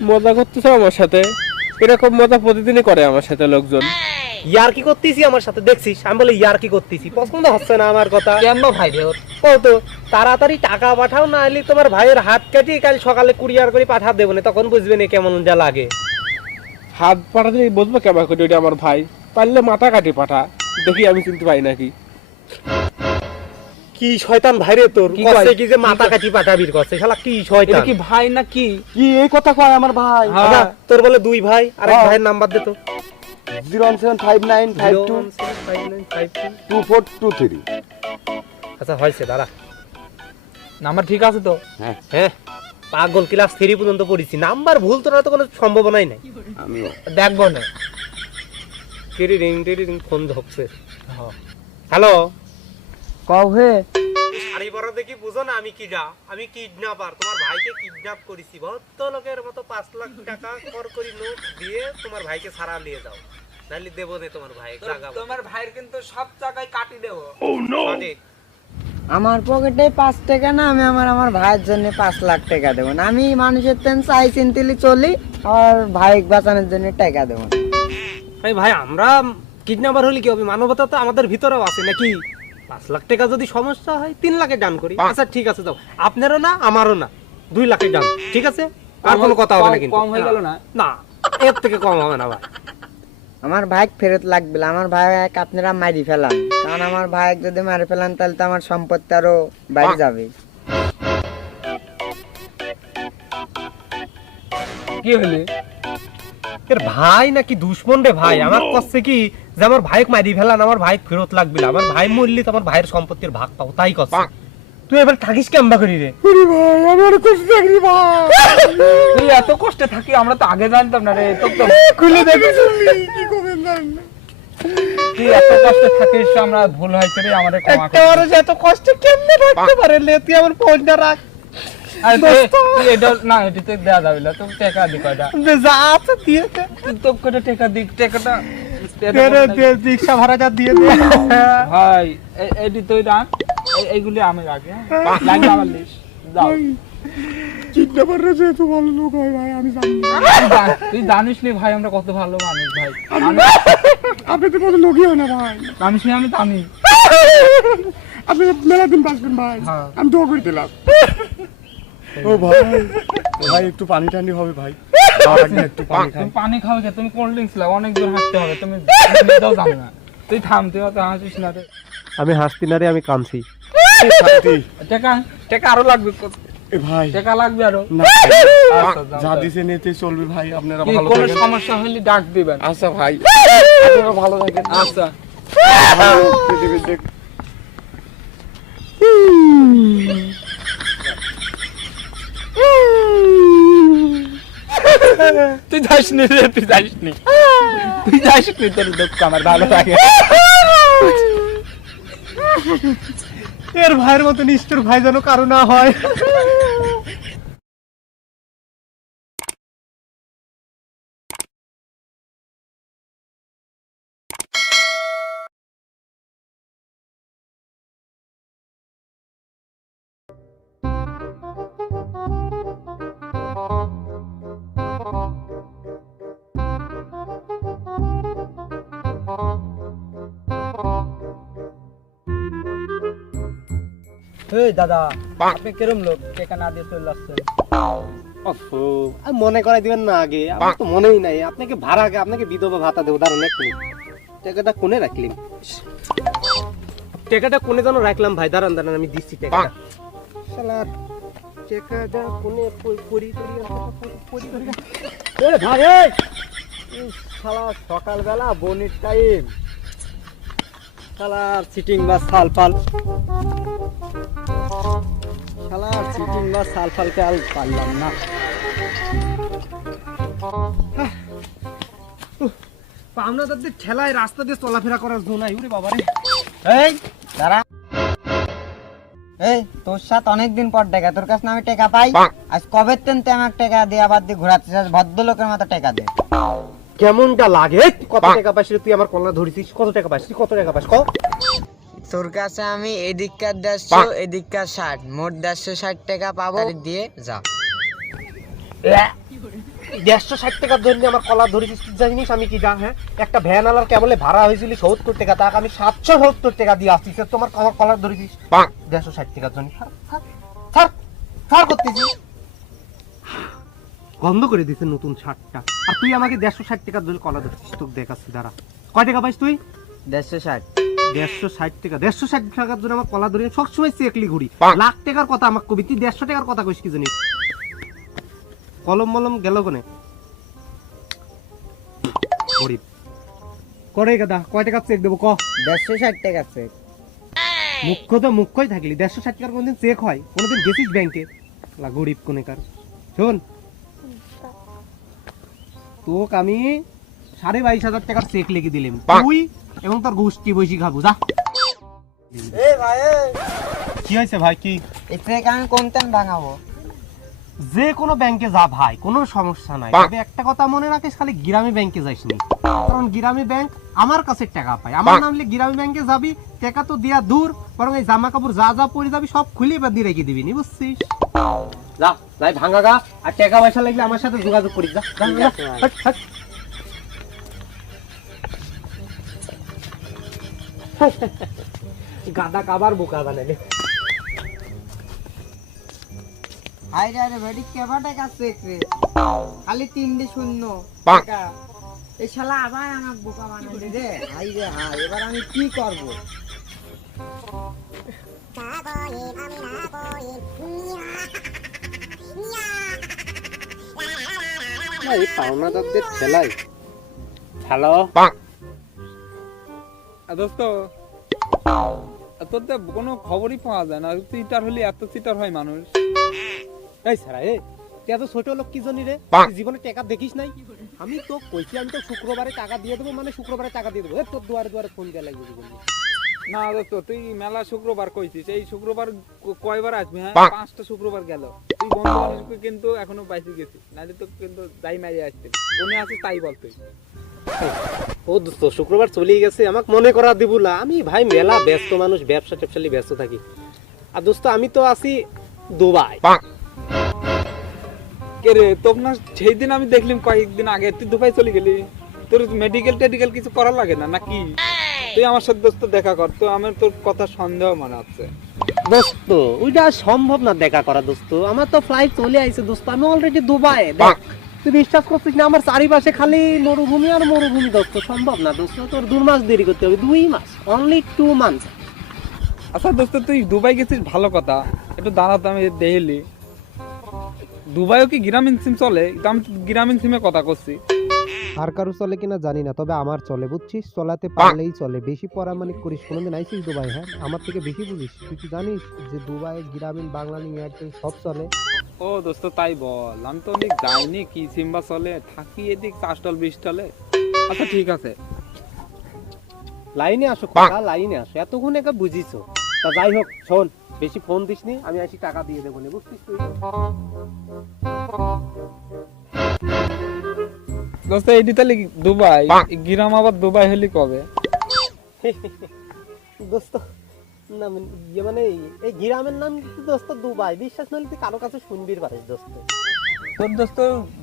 মজা করতেছো আমার সাথে? এরকম মজা প্রতিদিনই করে আমার সাথে লোকজন। ইয়ার কি করতেছি আমার সাথে, দেখছিস? আমি বলে ইয়ার কি করতেছি, পছন্দ হচ্ছে না আমার কথা। কেন ভাই রে? ও তো তাড়াতাড়ি টাকা পাঠাও, না হলে তোমার ভাইয়ের হাত কেটে কাল সকালে কুরিয়ার করে পাঠা দেবো না, তখন বুঝবে না কেমন যা লাগে। হাত পাঠাতে বুঝবো কেমন করে ওটা আমার ভাই? পারলে মাথা কাটি পাঠা, দেখি আমি চিনতে পাই নাকি। কি শয়তান ভাইরে তোর, কি কষ্ট কয়? কি যে মাথা কাটি পাঠাবির কষ্ট, শালা কি এটা শয়তান। কি ভাই না কি? কি এই কথা কয় আমার ভাই? আচ্ছা, তোর বলে দুই ভাই, আরেক হ্যাঁ। ভাইয়ের নাম্বার দে তো। 01759522423। আচ্ছা হয়েছে, দাঁড়া। নাম্বার ঠিক আছে তো? হ্যাঁ, পাগল, ক্লাস 3 পর্যন্ত পড়েছি, নাম্বার ভুল তোর তো কোনো সম্ভাবনাই নাই। আমিও দেখবো না। টিরিং ফোন ধরছে। হ্যালো, কও হে, শাড়ি পরা দেখি বুঝো না আমি কিডা? আমি কিডন্যাপার, তোমার ভাইকে কিডন্যাপ করেছি। ভদ্র লোকের মতো 5 লাখ টাকা করি নোট দিয়ে তোমার ভাইকে ছাড়া নিয়ে যাও, নাহলে দেবো না তোমার ভাই। তোমার ভাইয়ের কিন্তু সব জায়গায় কাটি দেবো। সঠিক। আমার পকেটে 5 টাকা না, আমি আমার ভাইয়ের জন্য 5 লাখ টাকা দেবো না। আমি মানুষের তেন চাই চিন্তিলি চলি, আর ভাই বাঁচানোর জন্য টাকা দেবো না। এই ভাই, আমরা কিডন্যাপার হলে কি হবে? মানবতা তো আমাদের ভিতরেও আছে নাকি? 5 লাখ টাকা যদি সমস্যা হয় 3 লাখে ডান করি। আচ্ছা ঠিক আছে, যাও। আপনারও না আমারও না, 2 লাখে ডান, ঠিক আছে? আর কোনো কথা হবে না কিন্তু। কম হয়ে গেল না? না, এর থেকে কম হবে না ভাই। আমার ভাই ফেরত লাগবে না। আমার ভাই আপনারা মারি ফেলান, কারণ আমার ভাই যদি মারি ফেলান তাহলে তো আমার সম্পত্তি আরো বাইরে যাবে। কি হলে? এর ভাই নাকি দুশ্মন রে ভাই? আমার কচ্ছে কি যে আমার ভাইকে মারি ফেলান, আমার ভাই ফেরত লাগবে না, আমার ভাই মরলি তো আমার ভাইয়ের সম্পত্তির ভাগ পাও, তাই কচ্ছে। তুই এবার থাকিস কেমবা করি রে? তুই এত কষ্টে থাকি, আমরা তো আগে জানতাম না রে। তোকে তো খুলে দেখি তুই এত কষ্টে থাকিস, আমরা ভুল হয়েছে রে, আমাদের ক্ষমা করে দে। একেবারে যে এত কষ্টে কেমনে রাখতে পারে? লে তুই আমার ফোনটা রাখ। আরে তুই এটা না, এটা তো দেয়া যাবে না। তোকে টাকা দি কয়টা? যা আছে দিয়ে দে। তুই তো কয়টা টাকা দি, টাকাটা রিক্সা ভাড়া যা দিয়ে দে ভাই এটি তুই রাখ, এইগুলি আমি রাখি, হ্যাঁ? লাগবে আমার লিস্ট, যাও। কিডন্যাপার রে যেহেতু ভালো লোক হয় ভাই, আমি জানি না। তুই জানিস নি ভাই আমরা কত ভালো মানুষ ভাই, আপনি তো কোনো লোকই হয় না ভাই, জানিস নি আমি জানি। আপনি মেলা দিন বাঁচবেন ভাই, হ্যাঁ। আমি দোয়া করে দিলাম। ও ভাই, ভাই একটু পানি টানি হবে ভাই, খাওয়ার আগে একটু পানি খাই। তুমি পানি খাবে কে? তুমি কোল্ড ড্রিঙ্কস লাও, অনেক দূর হাঁটতে হবে, তুমি নিজেও জানো না। তুই থাম, তুই অত হাসিস না রে। আমি হাসতি না রে, আমি কাঁদছি। শান্তি। টাকা আরো লাগবে, এ ভাই টাকা লাগবে আরো। না, আচ্ছা, যাও, যা যাও। দিছে নিতে চলবে ভাই, আপনারা কি ভালো কোনো থাকেন। সমস্যা হলে ডাক দিবেন। আচ্ছা ভাই, আপনারা ভালো থাকেন। আচ্ছা। পৃথিবীর দেখ তুই যাস নি রে, তুই যাস নি, তুই যাস নি, তোর দুঃখ আমার ভালো লাগে। এর ভাইয়ের মতো নিষ্ঠুর ভাই যেন কারো না হয়। এই দাদা, আপনি কিরম লোক টাকা না দিয়ে চলে আসছেন? মনে করাই দিবেন না আগে, আমার তো মনেই নাই। আপনাকে ভাড়া, আপনাকে বিধবা ভাতা দেবো, দাঁড়ান এক মিনিট। টাকাটা কোনে রাখলাম? টাকাটা কোনে যেন রাখলাম ভাই, দাঁড়ান দাঁড়ান, আমি দিচ্ছি টাকাটা। শালা টাকাটা কোনে পরি এ ভাই, এই শালা সকালবেলা বনির টাইম, শালার সিটিং বা সালফাল, শালার সিটিং বা সালফালকে আর পারলাম না। পাওনা দাদের ঠেলায় রাস্তা দিয়ে চলাফেরা করার জন্য নাই ওরে বাবা রে। এই দাঁড়া, এই তোর সাথে অনেকদিন পর দেখা, তোর কাছে না আমি টাকা পাই, আজ কবে তেন তুই আমাকে টাকা দিয়ে আবার দিয়ে ঘোরাচ্ছিস, আজ ভদ্রলোকের মতো টাকা দে। কেমনটা লাগে? কত টাকা পাইছিস তুই? আমার কল্লা ধরেছিস, কত টাকা পাইছিস? কত টাকা পাইছিস? কত? তোর কাছে আমি এদিককার 150, এদিককার 60, মোট 160 টাকা পাবো, দিয়ে যা। 160 টাকার জন্য আমার কলা ধরেছিস, তুই জানিস আমি কি যা? হ্যাঁ, একটা ভ্যান আলার কেবলে ভাড়া হয়েছিল 70 টাকা, তাকে আমি 770 টাকা দিয়ে আসছি, তোমার আমার কলা ধরেছিস 160 টাকার জন্য। ছাড় করতেছি, বন্ধ করে দিছে নতুন শার্টটা। আর তুই আমাকে 160 টাকার জন্য কলা ধরেছিস, তোকে দেখাচ্ছি দাঁড়া। কয় টাকা পাইস তুই? 160। 160 টাকা? 160 টাকার জন্য আমার কলা ধরে সবসময় চেকলি ঘুরি। লাখ টাকার কথা আমাকে কবি, তুই 150 টাকার কথা কইস কি জানিস? কলম মলম গেল কোনে? গরিব করে গাদা, কয় টাকা চেক দেবো ক? 160 টাকা চেক। মুখ্য তো মুখ্যই থাকলি, 160 টাকার কোনদিন চেক হয়? কোনদিন গেছিস ব্যাংকে? গরিব কোনেকার। শোন, তোকে আমি 22,500 টাকার চেক লিখে দিলাম, তুই এবং তোর গোষ্ঠী বসি খাবো, যা। এই ভাই, কি হয়েছে ভাই? কি এই চেক আমি কোন তেন ভাঙাবো? যে কোনো ব্যাংকে যা ভাই, কোনো সমস্যা নাই, তবে একটা কথা মনে রাখিস, খালি গ্রামী ব্যাংকে যাইস নি, কারণ গ্রামী ব্যাংক আমার কাছে টাকা পায়। আমার নামলে গ্রামী ব্যাংকে যাবি, টাকা তো দিয়া দূর, বরং এই জামা কাপড় যা যা পরে যাবি সব খুলে বা দিয়ে রেখে দিবি নি, বুঝছিস? যা যাই ভাঙা গা, আর টাকা পয়সা লাগলে আমার সাথে যোগাযোগ করিস, যা যা, যা, হাট, হাট। গাদা কাবার বোকা বানালে। আরে আরে বেডি কেবা টাকা চেক রে, খালি 3 শূন্য টাকা। এই শালা আবার আমার বোকা বানালি রে, হাই রে হাই, এবার আমি কি করব? এই পাওনাদারদের ঠেলাই। হ্যালো দোস্ত, তোর তো কোনো খবরই পাওয়া যায় না, চিটার হলে এত চিটার হয় মানুষ। এই সারা, তুই এত ছোট লোক কি জানি রে? তুই জীবনে টাকা দেখিস নাই? আমি তো কইছি, আমি তো শুক্রবারে টাকা দিয়ে দেবো, মানে শুক্রবারে টাকা দিয়ে দেবো। তোর দুয়ারে দুয়ারে ফোন দেওয়া লাগবে জীবনে। না দোস্ত, তুই মেলা শুক্রবার কইছিস, এই শুক্রবার কয়বার আসবি? হ্যাঁ, 5টা শুক্রবার গেল, তুই বন্ধু মানুষকে কিন্তু এখনো পাইতে গেছিস, নাহলে তো কিন্তু যাই মারি আসতে কোনে আছিস তাই বল তুই। ও দোস্ত শুক্রবার চলেই গেছে, আমাকে মনে করা দিবুলা। আমি ভাই মেলা ব্যস্ত মানুষ, ব্যবসা ট্যাবসালি ব্যস্ত থাকি। আর দোস্ত আমি তো আছি দুবাই। কে রে তোর না সেই দিন আমি দেখলাম কয়েকদিন আগে তুই দুবাই চলে গেলি, তোর মেডিকেল টেডিকেল কিছু করা লাগে না নাকি? তুই আমার সাথে দোস্ত দেখা কর, তো আমার তোর কথা সন্দেহ মনে হচ্ছে। দোস্ত ওইটা সম্ভব না দেখা করা দোস্ত, আমার তো ফ্লাইট চলে আইছে দোস্ত, আমি অলরেডি দুবাই। দেখ তুই বিশ্বাস করছিস না, আমার চারিপাশে খালি মরুভূমি আর মরুভূমি দোস্ত, সম্ভব না দোস্ত, তোর 2 মাস দেরি করতে হবে, 2 মাস, অনলি 2 মান্থস। আচ্ছা দোস্ত তুই দুবাই গেছিস ভালো কথা, একটু দাঁড়াতে আমি দেখলি দুবাইও কি গ্রামীণ সিম চলে? তো আমি গ্রামীণ সিমে কথা করছি। আর কারো চলে কিনা জানি না, তবে আমার চলে, বুঝছিস? চলাতে পারলেই চলে, বেশি পরামানিক করিস। কোনোদিন আইসিস দুবাই? হ্যাঁ, আমার থেকে বেশি বুঝিস। তুই কি জানিস যে দুবাই গ্রামীণ বাংলালিং এয়ারটেল সব চলে? ও দোস্ত তাই বল, আমি তো অনেক যাইনি, কি সিম্বা চলে, থাকি এদিক 4 টল 20 টলে। আচ্ছা ঠিক আছে, লাইনে আসো খোকা, লাইনে আসো, এতক্ষণ একা বুঝিছো। তা যাই হোক শোন, বেশি ফোন দিসনি, আমি আসি টাকা দিয়ে দেবো নি, বুঝছিস তুই? দোস্ত এইটি তাহলে দুবাই, গ্রাম আবার দুবাই হলি কবে? দোস্ত না মানে এই গ্রামের নাম কিন্তু দোস্ত দুবাই, বিশ্বাস নাহলে তুই কারো কাছে শুনবি পারিস দোস্ত। তোর দোস্ত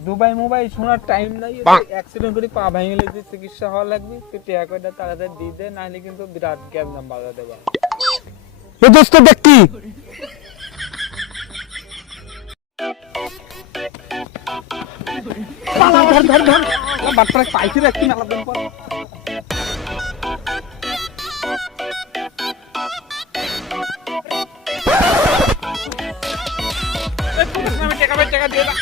দুবাই মোবাইল শোনার টাইম নাই, অ্যাক্সিডেন্ট করে পা ভেঙে গেলে যে চিকিৎসা হওয়া লাগবে, তুই টাকা কয়টা তাড়াতাড়ি দিয়ে দে, নাহলে কিন্তু বিরাট গ্যাপ নাম বাজা দেবা। এ দোস্ত দেখ কি বাট্টা পাইছি রাখছি মেলা দিন পর। টাকা দিয়ে দাও।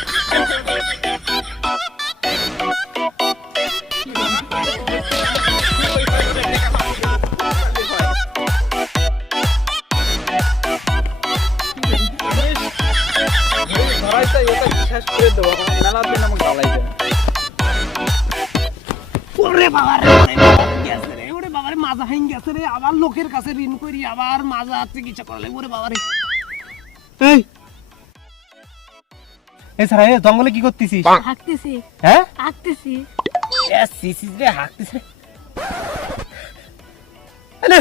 শেষ করে দেবো, মেলা দিন আমাকে গালাই দেয়। ওরে বাবা রে, ওরে বাবা গেছে রে, ওরে বাবা রে, মাজা হাইন গেছে রে, আবার লোকের কাছে ঋণ করি, আবার মাজা চিকিৎসা করা লাগে, ওরে বাবা রে। এই এছাড়া এ জঙ্গলে কি করতেছিস? হাঁকতেছি হ্যাঁ হাঁকতেছি সিসিস রে, হাঁকতিস রে। আরে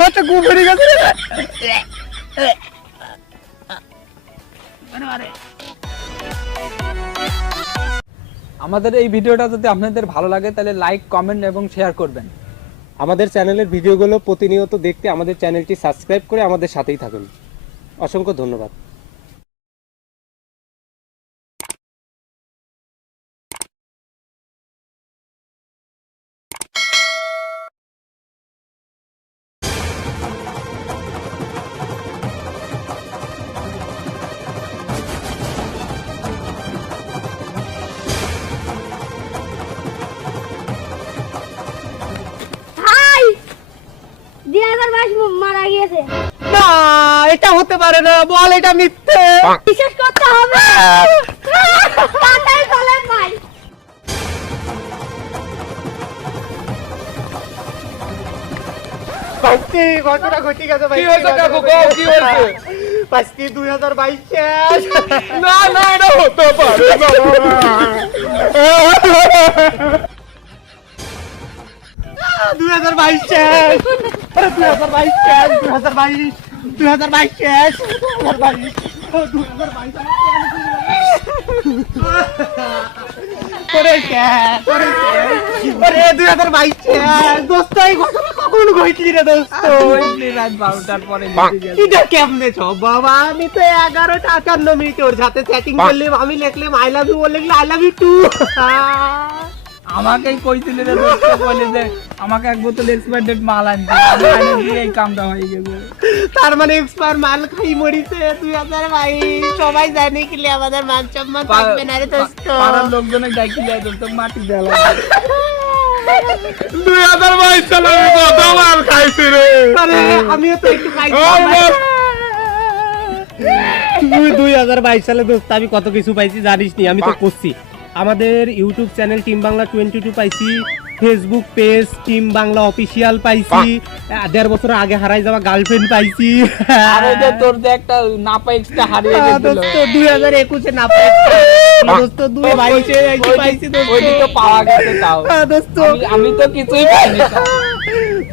হাতটা ঘুম পড়ে গেছে রে। আমাদের এই ভিডিওটা যদি আপনাদের ভালো লাগে তাহলে লাইক, কমেন্ট এবং শেয়ার করবেন। আমাদের চ্যানেলের ভিডিওগুলো প্রতিনিয়ত দেখতে আমাদের চ্যানেলটি সাবস্ক্রাইব করে আমাদের সাথেই থাকুন। অসংখ্য ধন্যবাদ। হাই 2022 মারা গিয়েছে, না, এটা হতে পারে না, বল এটা মিথ্যে। বিশ্বাস করতে হবে। তাড়াতাড়ি চলেন ভাই। পাঁচটি ঘটনা ঘটে গেছে ভাই। কি হয়েছে কাকু? কও কি হয়েছে? পাঁচটি 2022 শেষ। না না, এটা হতে পারে না। 2022 শেষ। আরে 2022 শেষ, 2022 2022 শেষ, 2022 ওরে শেষ, ওরে শেষ, ওরে 2022 শেষ। দোস্ত এই ঘটনা কখন ঘটলি রে দোস্ত? রাত 12টার পরে এটা কেমনে ছ বাবা? আমি তো 11:58 ওর সাথে চ্যাটিং করলাম, আমি লিখলাম আই লাভ ইউ, ও লিখলো আই লাভ ইউ টু। আমাকেই কইছিল রে দোস্ত, বলে যে আমাকে এক বোতল এক্সপায়ার ডেট মাল আনতে, আমি আনে দিয়ে এই কামটা হয়ে গেছে। তার মানে এক্সপায়ার মাল খাই মরিছে 2022। সবাই জানে কি আমাদের মান সম্মান থাকবে না রে দোস্ত। পাড়ার লোকজনে ডাকিলে দোস্ত মাটি দেওয়া। 2022 সালে আমি কত মাল খাইছি রে। আরে আমিও তো একটু খাইছি। 2022 সালে দোস্ত আমি কত কিছু পাইছি জানিস নি? আমি তো করছি আমাদের ইউটিউব চ্যানেল টিম বাংলা 22 পাইছি, Facebook page team Bangla official পাইছি, 1.5 বছর আগে হারাই যাওয়া গার্লফ্রেন্ড পাইছি। আর ওই যে তোর যে একটা নাপা এক্সট্রা হারিয়ে গেছিল, দোস্ত 2021 না পাইছি দোস্ত, 2022 পাইছি দোস্ত। ওইটি তো পাওয়া গেছে তাও। দোস্ত আমি তো কিছুই পাইনি।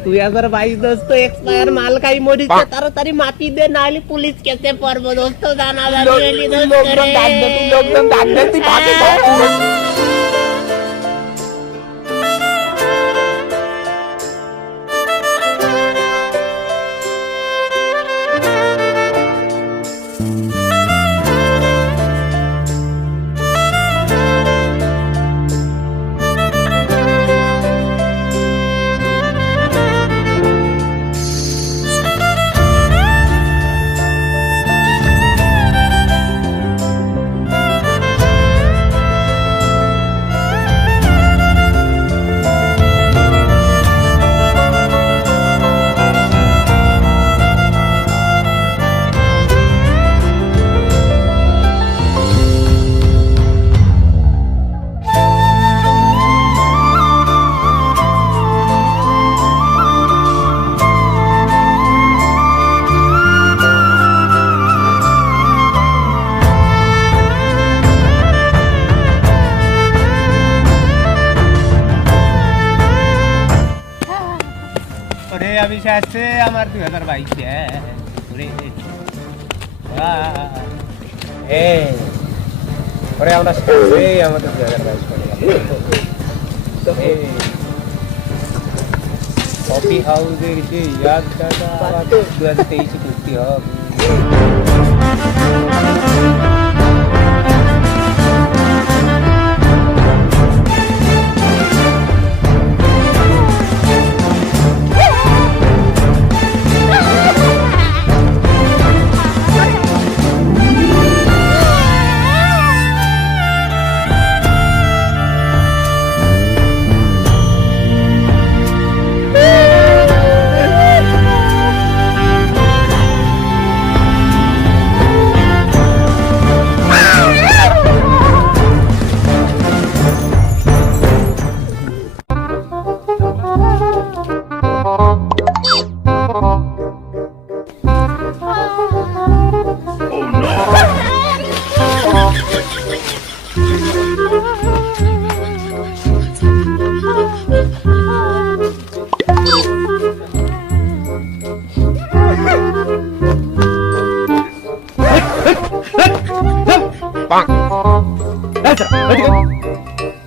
2022 দোস্ত এক্সপায়ার মাল খাই মরিছে, তাড়াতাড়ি মাটি দে নাহলে পুলিশ কেসে পড়বো দোস্ত, জানা জানি দোস্ত লোকজন ডাক দে, তুই লোকজন ডাক দে, তুই পাবি না। ওরে আমি শেষে আমার 2022 ওরে ওরে আমরা শেষে আমাদের 2022 কফি হাউসের যে ইয়াদটা 2023 করতে হবে।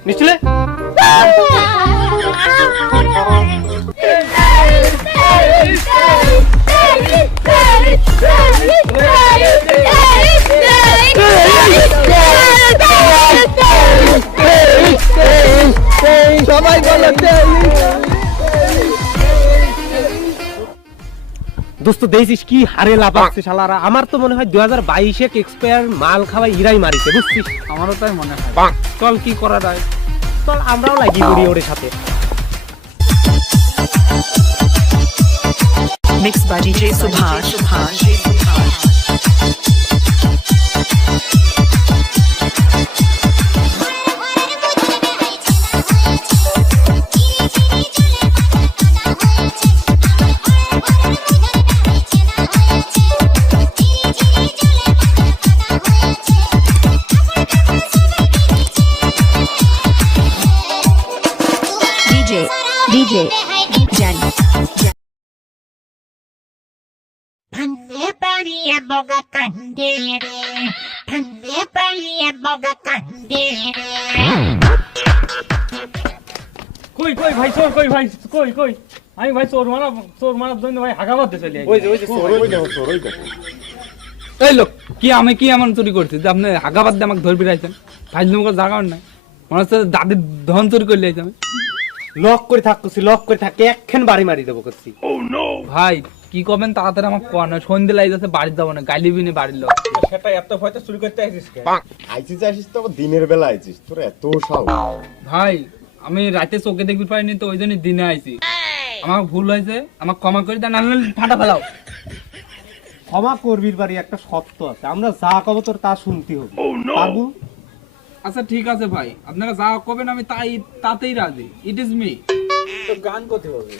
নিশ্চলে সবাই বলে দোস্ত দেখছিস কি হারে লাফাচ্ছে শালারা। আমার তো মনে হয় 2022 এক্সপায়ার মাল খাওয়াই ইরাই মারিছে, বুঝছিস? আমারও তাই মনে হয়। চল কি করা যায়, চল আমরাও লাগিয়ে পড়ি ওর সাথে। Mixed by DJ Subhash. DJ Jenny. Pande pariye boga kandere, pande pariye boga kandere. কই কই ভাই চোর, কই ভাই কই আমি ভাই চোর মারার জন্য ভাই হাগাবাদ চলে আই। এই লোক কি আমি কি এমন চুরি করছি যে আপনি হাগাবাদ দিয়ে আমাকে ধরবি রাখছেন? ফাইজলাম জায়গা নাই, মনে হচ্ছে দাদির ধন চুরি করলে আমি। লক করে থাকছি একখান বাড়ি মারি দেবো করছি। ভাই কি করবেন তাড়াতাড়ি আমার কোয়া সন্ধ্যে লাই যাচ্ছে, বাড়ি যাবো না, গাইলি বিনে বাড়ির লোক। সেটা এত ভয়তে চুরি করতে আইছিস কে? আইছিস তো দিনের বেলা আইছিস, তোর এত সাহস? ভাই আমি রাতে চোখে দেখবি পাইনি তো ওই জন্য দিনে আইছি, আমার ভুল হয়েছে, আমার ক্ষমা করে দেন, নাহলে ফাটা ফেলাও। ক্ষমা করবির বাড়ি একটা শর্ত আছে, আমরা যা কব তোর তা শুনতে হবে। পারবো? আচ্ছা ঠিক আছে ভাই, আপনারা যা করবেন আমি তাতেই রাজি। It is me. তো গান করতে হবে।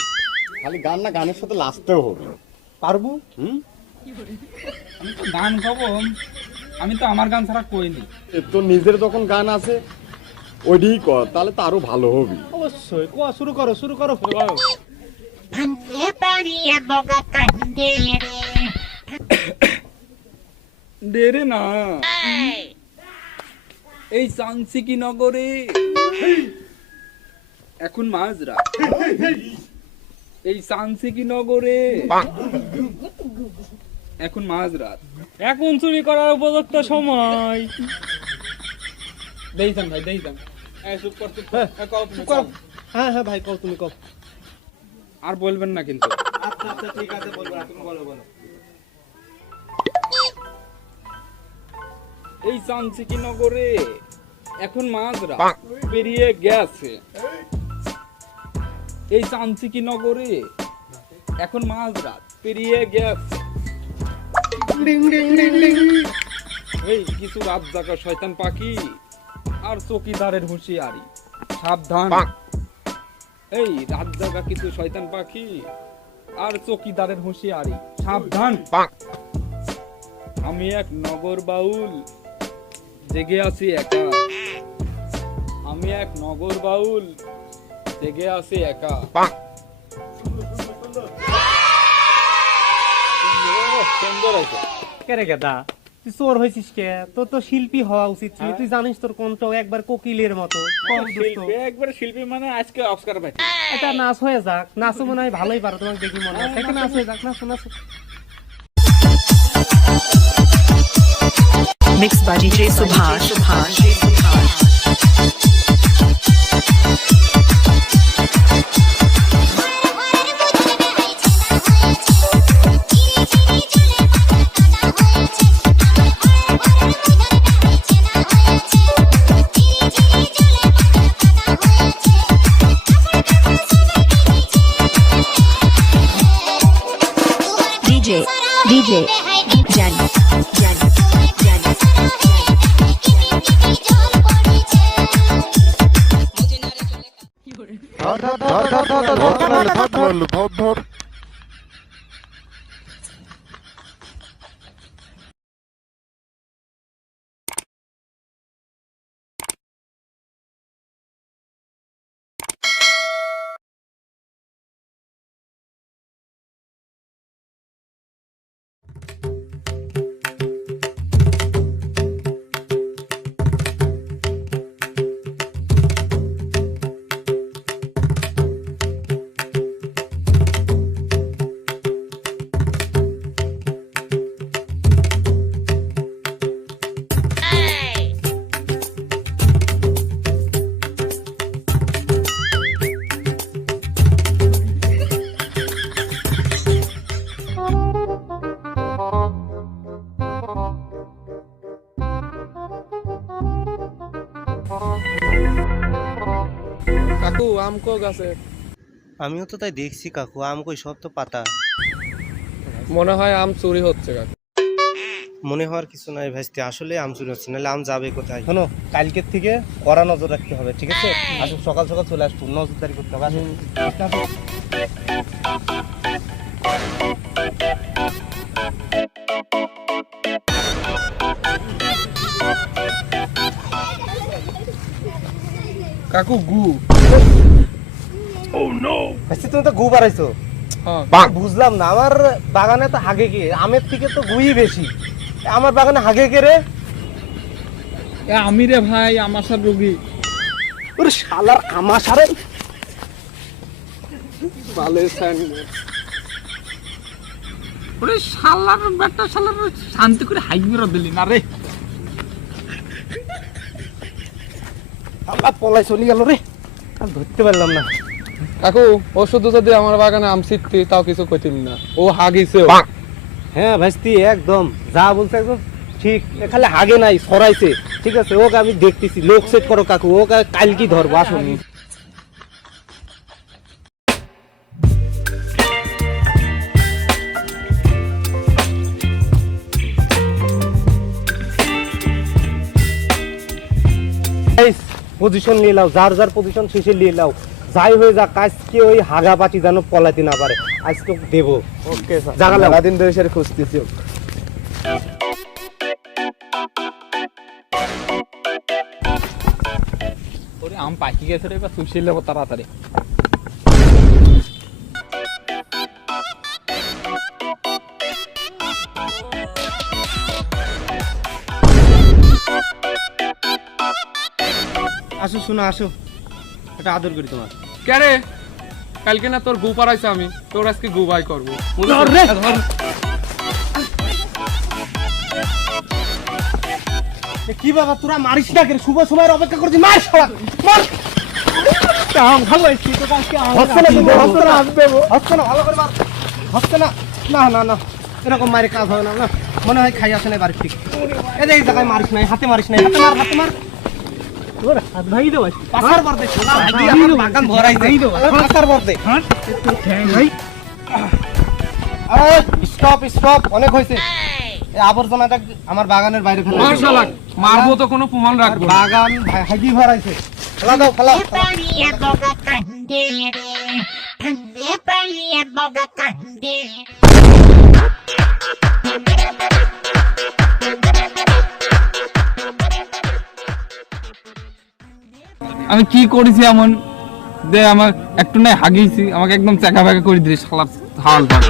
খালি গান না, গানের সাথে লাস্টেও হবে। পারবো? আমি তো গান গাবো, আমি তো আমার গান ছাড়া কইনি। তো নিজের যখন গান আছে ওইটাই কর, তাহলে তো আরো ভালো হবে। অবশ্যই, শুরু করো। ভাঙতে পারি বগা কান্দে রে। দেরে না, এই চানসিকি নগরে এখন মাঝরাত। এই চানসিকি নগরে এখন মাঝরাত। এখন চুরি করার উপযুক্ত সময়। দেইতাম ভাই, দেইতাম। চুপ কর, চুপ কর। কও তুমি, কও। হ্যাঁ ভাই, কও, তুমি কও। আর বলবেন না কিন্তু। আচ্ছা ঠিক আছে, বলবো না, তুমি বলো। এই চানসিকি নগরে এখন মাঝরাত পেরিয়ে গেছে। এই চানসিকি নগরে এখন মাঝরাত পেরিয়ে গেছে। এই কিছু রাত জাগা শয়তান পাখি আর চকিদারের হুঁশিয়ারি, সাবধান। এই রাত জাগা কিছু শয়তান পাখি আর চকিদারের হুঁশিয়ারি, সাবধান। আমি এক নগর বাউল, জেগে আছি একা। আমি এক নগর বাউল, জেগে আছি একা। সুন্দর আছে। কেরে গেদা, তুই চোর হয়েছিস কে? তোর তো শিল্পী হওয়া উচিত ছিল। তুই জানিস তোর কণ্ঠ একবার কোকিলের মতো। কম দোস্ত। শিল্পী, একবার শিল্পী মানে আজকে অস্কার পাই। এটা নাচ হয়ে যাক, নাচও মনে হয় ভালোই পারো, তোমাকে দেখি মনে হয়। একটা নাচ হয়ে যাক, নাচো। Mixed by DJ Subhash. DJ Jenny. ধর। কাকু আম কো গাছে? আমিও তো তাই দেখছি কাকু, আম কই, সব তো পাতা। মনে হয় আম চুরি হচ্ছে কাকু। মনে হওয়ার কিছু নাই ভাইস্তি, আসলে আম চুরি হচ্ছে, নাহলে আম যাবে কোথায়? শোনো, কালকের থেকে কড়া নজর রাখতে হবে, ঠিক আছে? আসুন, সকাল সকাল চলে আসবো, নজরদারি করতে হবে। আসুন। কাকু গু। ভাইস্তি, তুমি তো গু বাড়াইছো। বুঝলাম না, আমার বাগানে তো হাগে কে? আমের থেকে তো গুই বেশি। আমার বাগানে হাগে কে রে? আমি রে ভাই, আমাশার রোগী। ওরে শালার আমাশারে। ওরে শালার বেটা, শালার শান্তি করে হাই মেরে দিলি না রে। আল্লাহ, পলাই চলে গেল রে, আর ধরতে পারলাম না। কাকু ও শুধু যদি আমার বাগানে আম ছিটতি তাও কিছু কইতিন না, ও হাগিছে। হ্যাঁ ভাইস্তি, একদম যা বলছে একদম ঠিক। খালি হাগে নাই, সরাইছে। ঠিক আছে, ওকে আমি দেখতেছি। লোক সেট করো কাকু, ওকে কালকে ধরবো। আসুন। পজিশন নিয়ে নাও, যার যার পজিশন শেষে নিয়ে নাও, যাই হয়ে যাক আজকে ওই হাগাবাটি যেন পলাতে না পারে, আজকে ওকে দেবো। ওকে স্যার, জাগালাম। মেলা দিন ধরে সেটা খুঁজতেছি। ওরে আম পাকি গেছে রে, এবার শুষিয়ে নেবো তাড়াতাড়ি। আসো শোনো, আসো, এটা আদর করি তোমার। কে রে? কালকে না তোর গু পাড়াইছে, আমি তোর আজকে গু বাই করবো। কি বাবা তোরা মারিস না, করে শুভ সময়ের অপেক্ষা করছি, মার শালা মার। ভালো হচ্ছে তো, আজকে হচ্ছে না, হচ্ছে না, হচ্ছে না, ভালো করে মার, হচ্ছে না। না না না, এরকম মারে কাজ হবে না, না মনে হয় খাই আসে না বাড়ির থেকে। এই যে এই জায়গায় মারিস নাই, হাতে মারিস নাই, হাতে মার, হাতে মার। তোর হাত ভাই দেব, পাকার পর দে, আমার বাগান ভরাই দেই দেব, পাকার পর দে। হ্যাঁ ভাই, আরে স্টপ স্টপ, অনেক হয়েছে। এই আবর্জনাটা আমার বাগানের বাইরে ফেলে মার শালা, মারবো তো কোনো প্রমাণ রাখবো না। বাগান হাগি ভরাইছে, ফেলা দাও, ফেলা। আমি কি করেছি এমন যে আমার একটু নাই হাগিয়েছি, আমাকে একদম চাকা ফাঁকা করে দিলি শালার হাল ভাগ।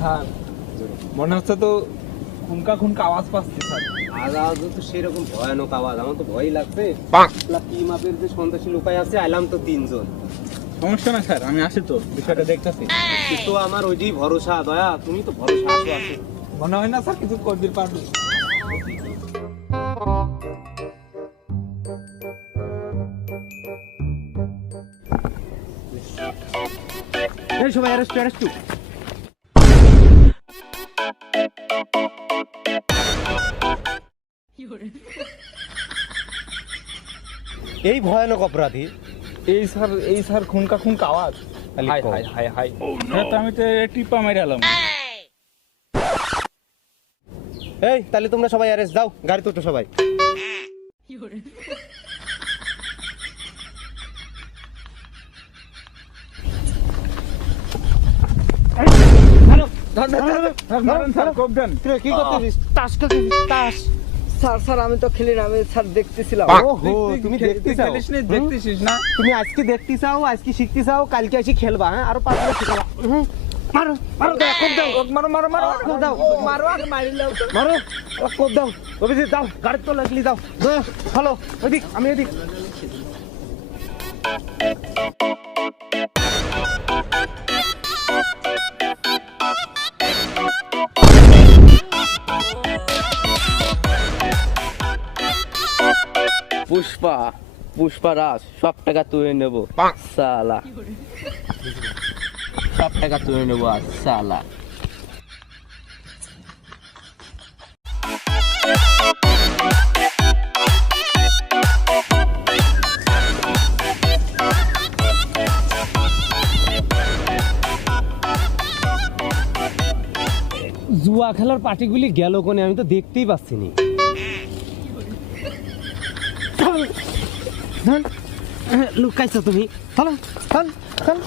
স্যার মনে হচ্ছে তো খুনকা খুনকা আওয়াজ পাচ্ছি স্যার। আওয়াজ তো সেরকম ভয়ানক আওয়াজ, আমার তো ভয়ই লাগছে। কি মাপের যে সন্ত্রাসী লুকাই আছে, আইলাম তো 3 জন। সমস্যা না স্যার, আমি আসি তো, বিষয়টা দেখতেছি। তো আমার ওইটাই ভরসা, দয়া তুমি তো ভরসা আসো, আসো। মনে হয় না স্যার কিছু করতে পারবে। এই সবাই অ্যারেস্ট, অ্যারেস্ট। এই ভয়ানক অপরাধী, এই স্যার খুনকা খুনকা আওয়াজ। হাই হাই হাই হাই, তো আমি তো টিপা মেরে এলাম। এই তাহলে তোমরা সবাই অ্যারেস্ট, দাও গাড়ি তোটো সবাই। কি করতেছিস? তাস খেলতেছিস, তাস? স্যার স্যার আমি তো খেলি না, আমি স্যার দেখতেছিলাম। ওহো, তুমি দেখতে চাও? দেখতেছিস না? তুমি আজকে দেখতে চাও, আজকে শিখতে চাও, কালকে এসে খেলবা। হ্যাঁ, আরো 5 মিনিট শিখাবা। মারো মারো, দাও কোপ দাও, মারো মারো মারো, কোপ দাও, মারো আর মারিলাম তো। মারো, কোপ দাও। অভিজিৎ দাও, গাড়ি তো লাগলি দাও। হ্যালো, ওইদিক, আমি এদিক। পুষ্পারাজ সব টাকা তুলে নেবো সালা, সব টাকা তুলে নেবো আর সালা। জুয়া খেলার পার্টিগুলি গেল কোনে, আমি তো দেখতেই পাচ্ছি না। লুকাইছো তুমি, চলো চল চল।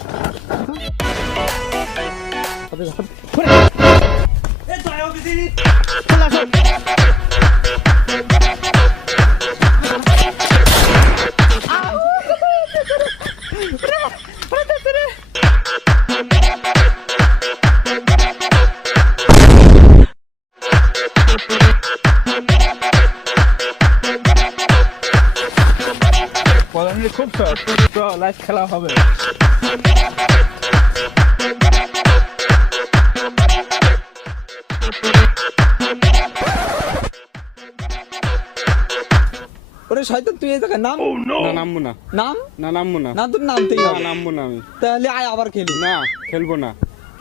খুব লাইভ খেলা হবে। ওরে শয়তান তুই এই জায়গায় নাম। না নামবো না, নাম না নামবো না, না, তোর নামতেই না হবে। নামবো না আমি। তাহলে আয় আবার খেলি। না খেলবো না,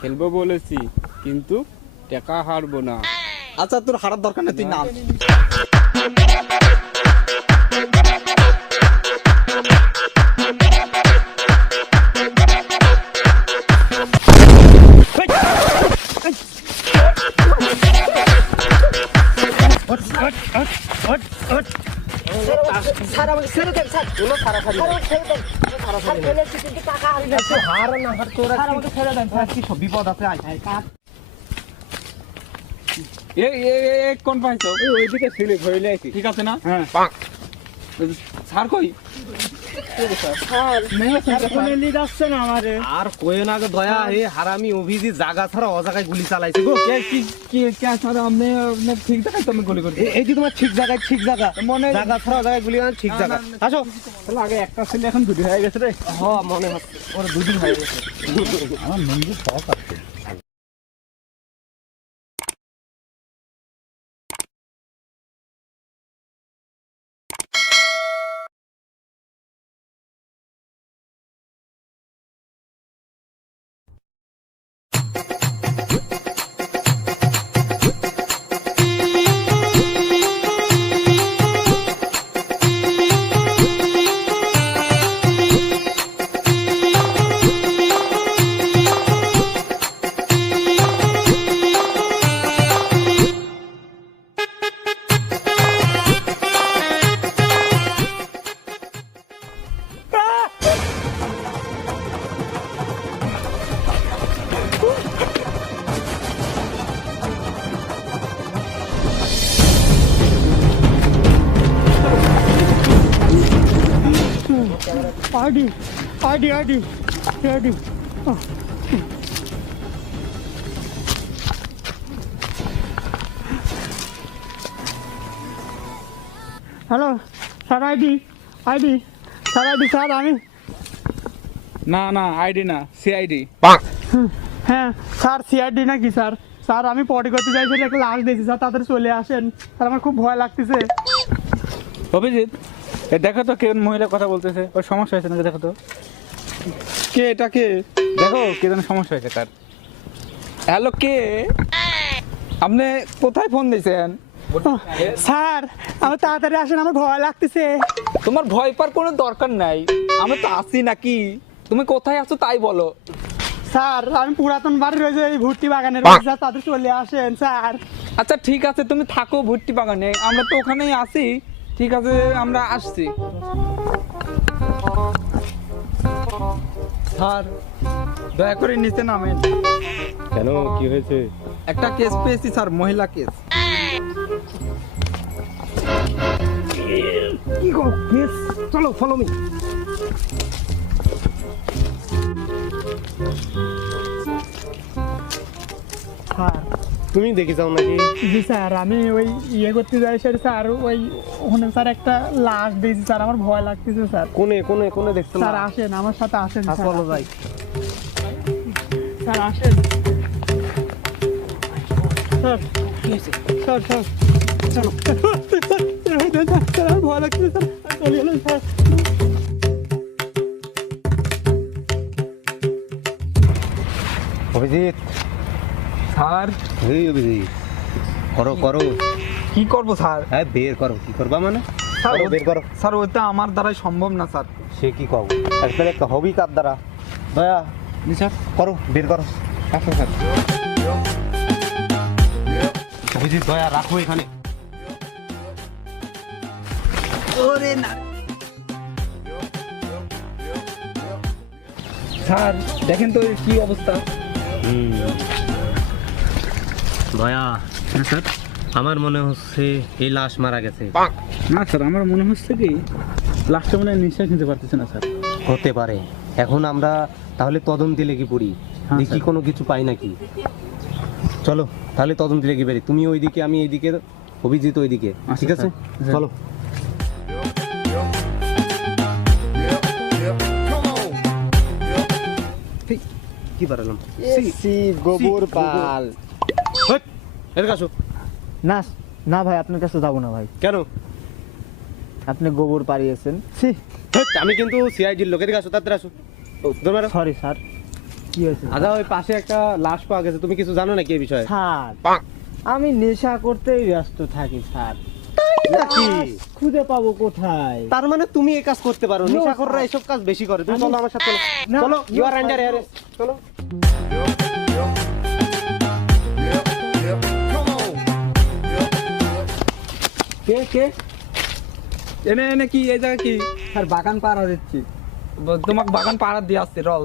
খেলবো বলেছি কিন্তু টাকা হারবো না। আচ্ছা তোর হারার দরকার নেই, তুই নাম। স্যার আমাকে ছেড়ে দেন স্যার। স্যার ফেলেছি কিন্তু টাকা হারি না স্যার। স্যার আমাকে ছেড়ে দেন স্যার। কি সব বিপদ আছে? কোন পাইছো? ওইদিকে ছেলে ধরে আইছি। ঠিক আছে না? হ্যাঁ স্যার কই? আর কোয়ে না গো দয়া, এ হারামি অভিজিৎ জায়গা ছাড়া অজায়গায় গুলি চালাইছে গো। স্যার আপনি ঠিক জায়গায় তুমি গুলি করতে। এই যে তোমার ঠিক জায়গায়, ঠিক জায়গা মনে জায়গা ছাড়া অজায়গায় গুলি ঠিক জায়গা। আসো। তাহলে আগে একটা ছেলে এখন দুটি হয়ে গেছে রে। হ্যাঁ মনে হচ্ছে ওর দুদিন হয়ে গেছে। আমার নন্দু শখ আছে। Hello sir, ID sir, ID sir. আমি না না আইডি না, সিআইডি। হ্যাঁ স্যার, সিআইডি নাকি স্যার? স্যার আমি পটি করতে চাইছি, একটা লাশ দেখছি স্যার, তাড়াতাড়ি চলে আসেন স্যার, আমার খুব ভয় লাগতেছে। অভিজিৎ, এ দেখো তো কে মহিলা কথা বলতেছে, ওর সমস্যা হয়েছে নাকি দেখো তো। কে এটা কে? দেখো কে যেন সমস্যা হয়েছে তার। হ্যালো, কে? আপনি কোথায় ফোন দিয়েছেন? স্যার আমার তাড়াতাড়ি আসেন, আমার ভয় লাগতেছে। তোমার ভয় পাওয়ার কোনো দরকার নাই, আমি তো আছি নাকি। তুমি কোথায় আছো তাই বলো। স্যার আমি পুরাতন বাড়ি রয়েছে এই ভুট্টি বাগানে রয়েছে স্যার, তাড়াতাড়ি চলে আসেন স্যার। আচ্ছা ঠিক আছে, তুমি থাকো ভুট্টি বাগানে, আমরা তো ওখানেই আছি। ঠিক আছে, আমরা আসছি। স্যার দয়া করে নিচে নামেন। কেন কি হয়েছে? একটা কেস পেয়েছি স্যার, মহিলা কেস। কি গো কেস? চলো ফলো মি। স্যার তুমি দেখে যাও নাকি? জি স্যার, আমি ওই ইয়ে করতে যাই স্যার, ওই ওখানে স্যার একটা লাশ দিয়েছি স্যার, আমার ভয় লাগতেছে স্যার। কোনে কোনে কোনে দেখছো? স্যার আসেন আমার সাথে, আসেন স্যার। চলো যাই। স্যার আসেন স্যার। স্যার স্যার চলো স্যার, আমার ভয় লাগতেছে স্যার, চলে এলেন স্যার। অভিজিৎ, স্যার এই অভিজিৎ, করো করো। কি করব স্যার? হ্যাঁ বের করো। কি করবা মানে? স্যার করো, বের করো। স্যার ওইটা আমার দ্বারাই সম্ভব না স্যার। সে কি কও? একটা হবি কার দ্বারা? দয়া জি স্যার। করো, বের করো। আচ্ছা স্যার। অভিজিৎ দয়া রাখো এখানে। ওরে না স্যার, দেখেন তো এর কি অবস্থা। দয়া স্যার আমার মনে হচ্ছে এই লাশ মারা গেছে। না স্যার, আমার মনে হচ্ছে কি লাস্টে মনে হয় নিঃশ্বাস নিতে পারতেছে না স্যার। হতে পারে। এখন আমরা তাহলে তদন্তে লেগে পড়ি, হ্যাঁ, দেখি স্যার। কোনো কিছু পাই নাকি। চলো তাহলে তদন্তে লেগে বেরি, তুমি ওইদিকে আমি এইদিকে, অভিজিৎ ওইদিকে। আচ্ছা, ঠিক আছে স্যার। চলো। কি পারলাম? গোবর পাল। এর কাছো। না না ভাই, আপনার কাছে যাবো না ভাই। কেন? আপনি গোবর পাড়িয়েছেন। আমি কিন্তু সিআইডির লোকের কাছে তাড়াতাড়ি আসো। Sorry sir. কি হয়েছে? আদা ওই পাশে একটা লাশ পাওয়া গেছে, তুমি কিছু জানো নাকি এই বিষয়ে? স্যার আমি নেশা করতেই ব্যস্ত থাকি স্যার। খুঁজে পাবো কোথায়? তার মানে তুমি এই কাজ করতে পারো? নেশাখোররা এসব কাজ বেশি করে। তুমি চলো আমার সাথে, চলো চলো, ইউ আর আন্ডার অ্যারেস্ট, চলো। কে কে? এনে এনে কি এই জায়গা কি? স্যার বাগান পাড়া দিচ্ছি। তোমাকে বাগান পাড়া দিয়ে আসছে, রল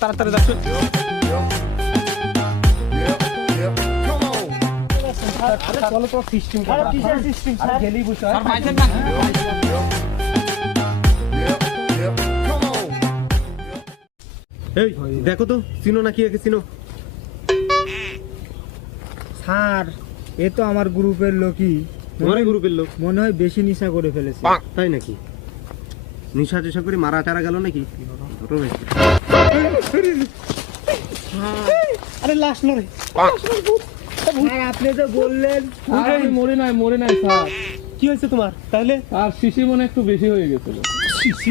তাড়াতাড়ি যাচ্ছ। চলো তো সিস্টেম করো। কিসের সিস্টেম স্যার? গেলি বুঝছো? আর পাইছেন না? এই দেখো তো, চিনো নাকি একে? চিনো? স্যার এ তো আমার গ্রুপের লোকই। তোমার গ্রুপের লোক? মনে হয় বেশি নেশা করে ফেলেছে। তাই নাকি? নিশা টিশা করে মারা টারা গেল নাকি? আরে লাশ নয়। স্যার আপনি তো বললেন। মরে নাই স্যার। কি হয়েছে তোমার তাহলে? আর শিশি মনে একটু বেশি হয়ে গেছিল। শিশি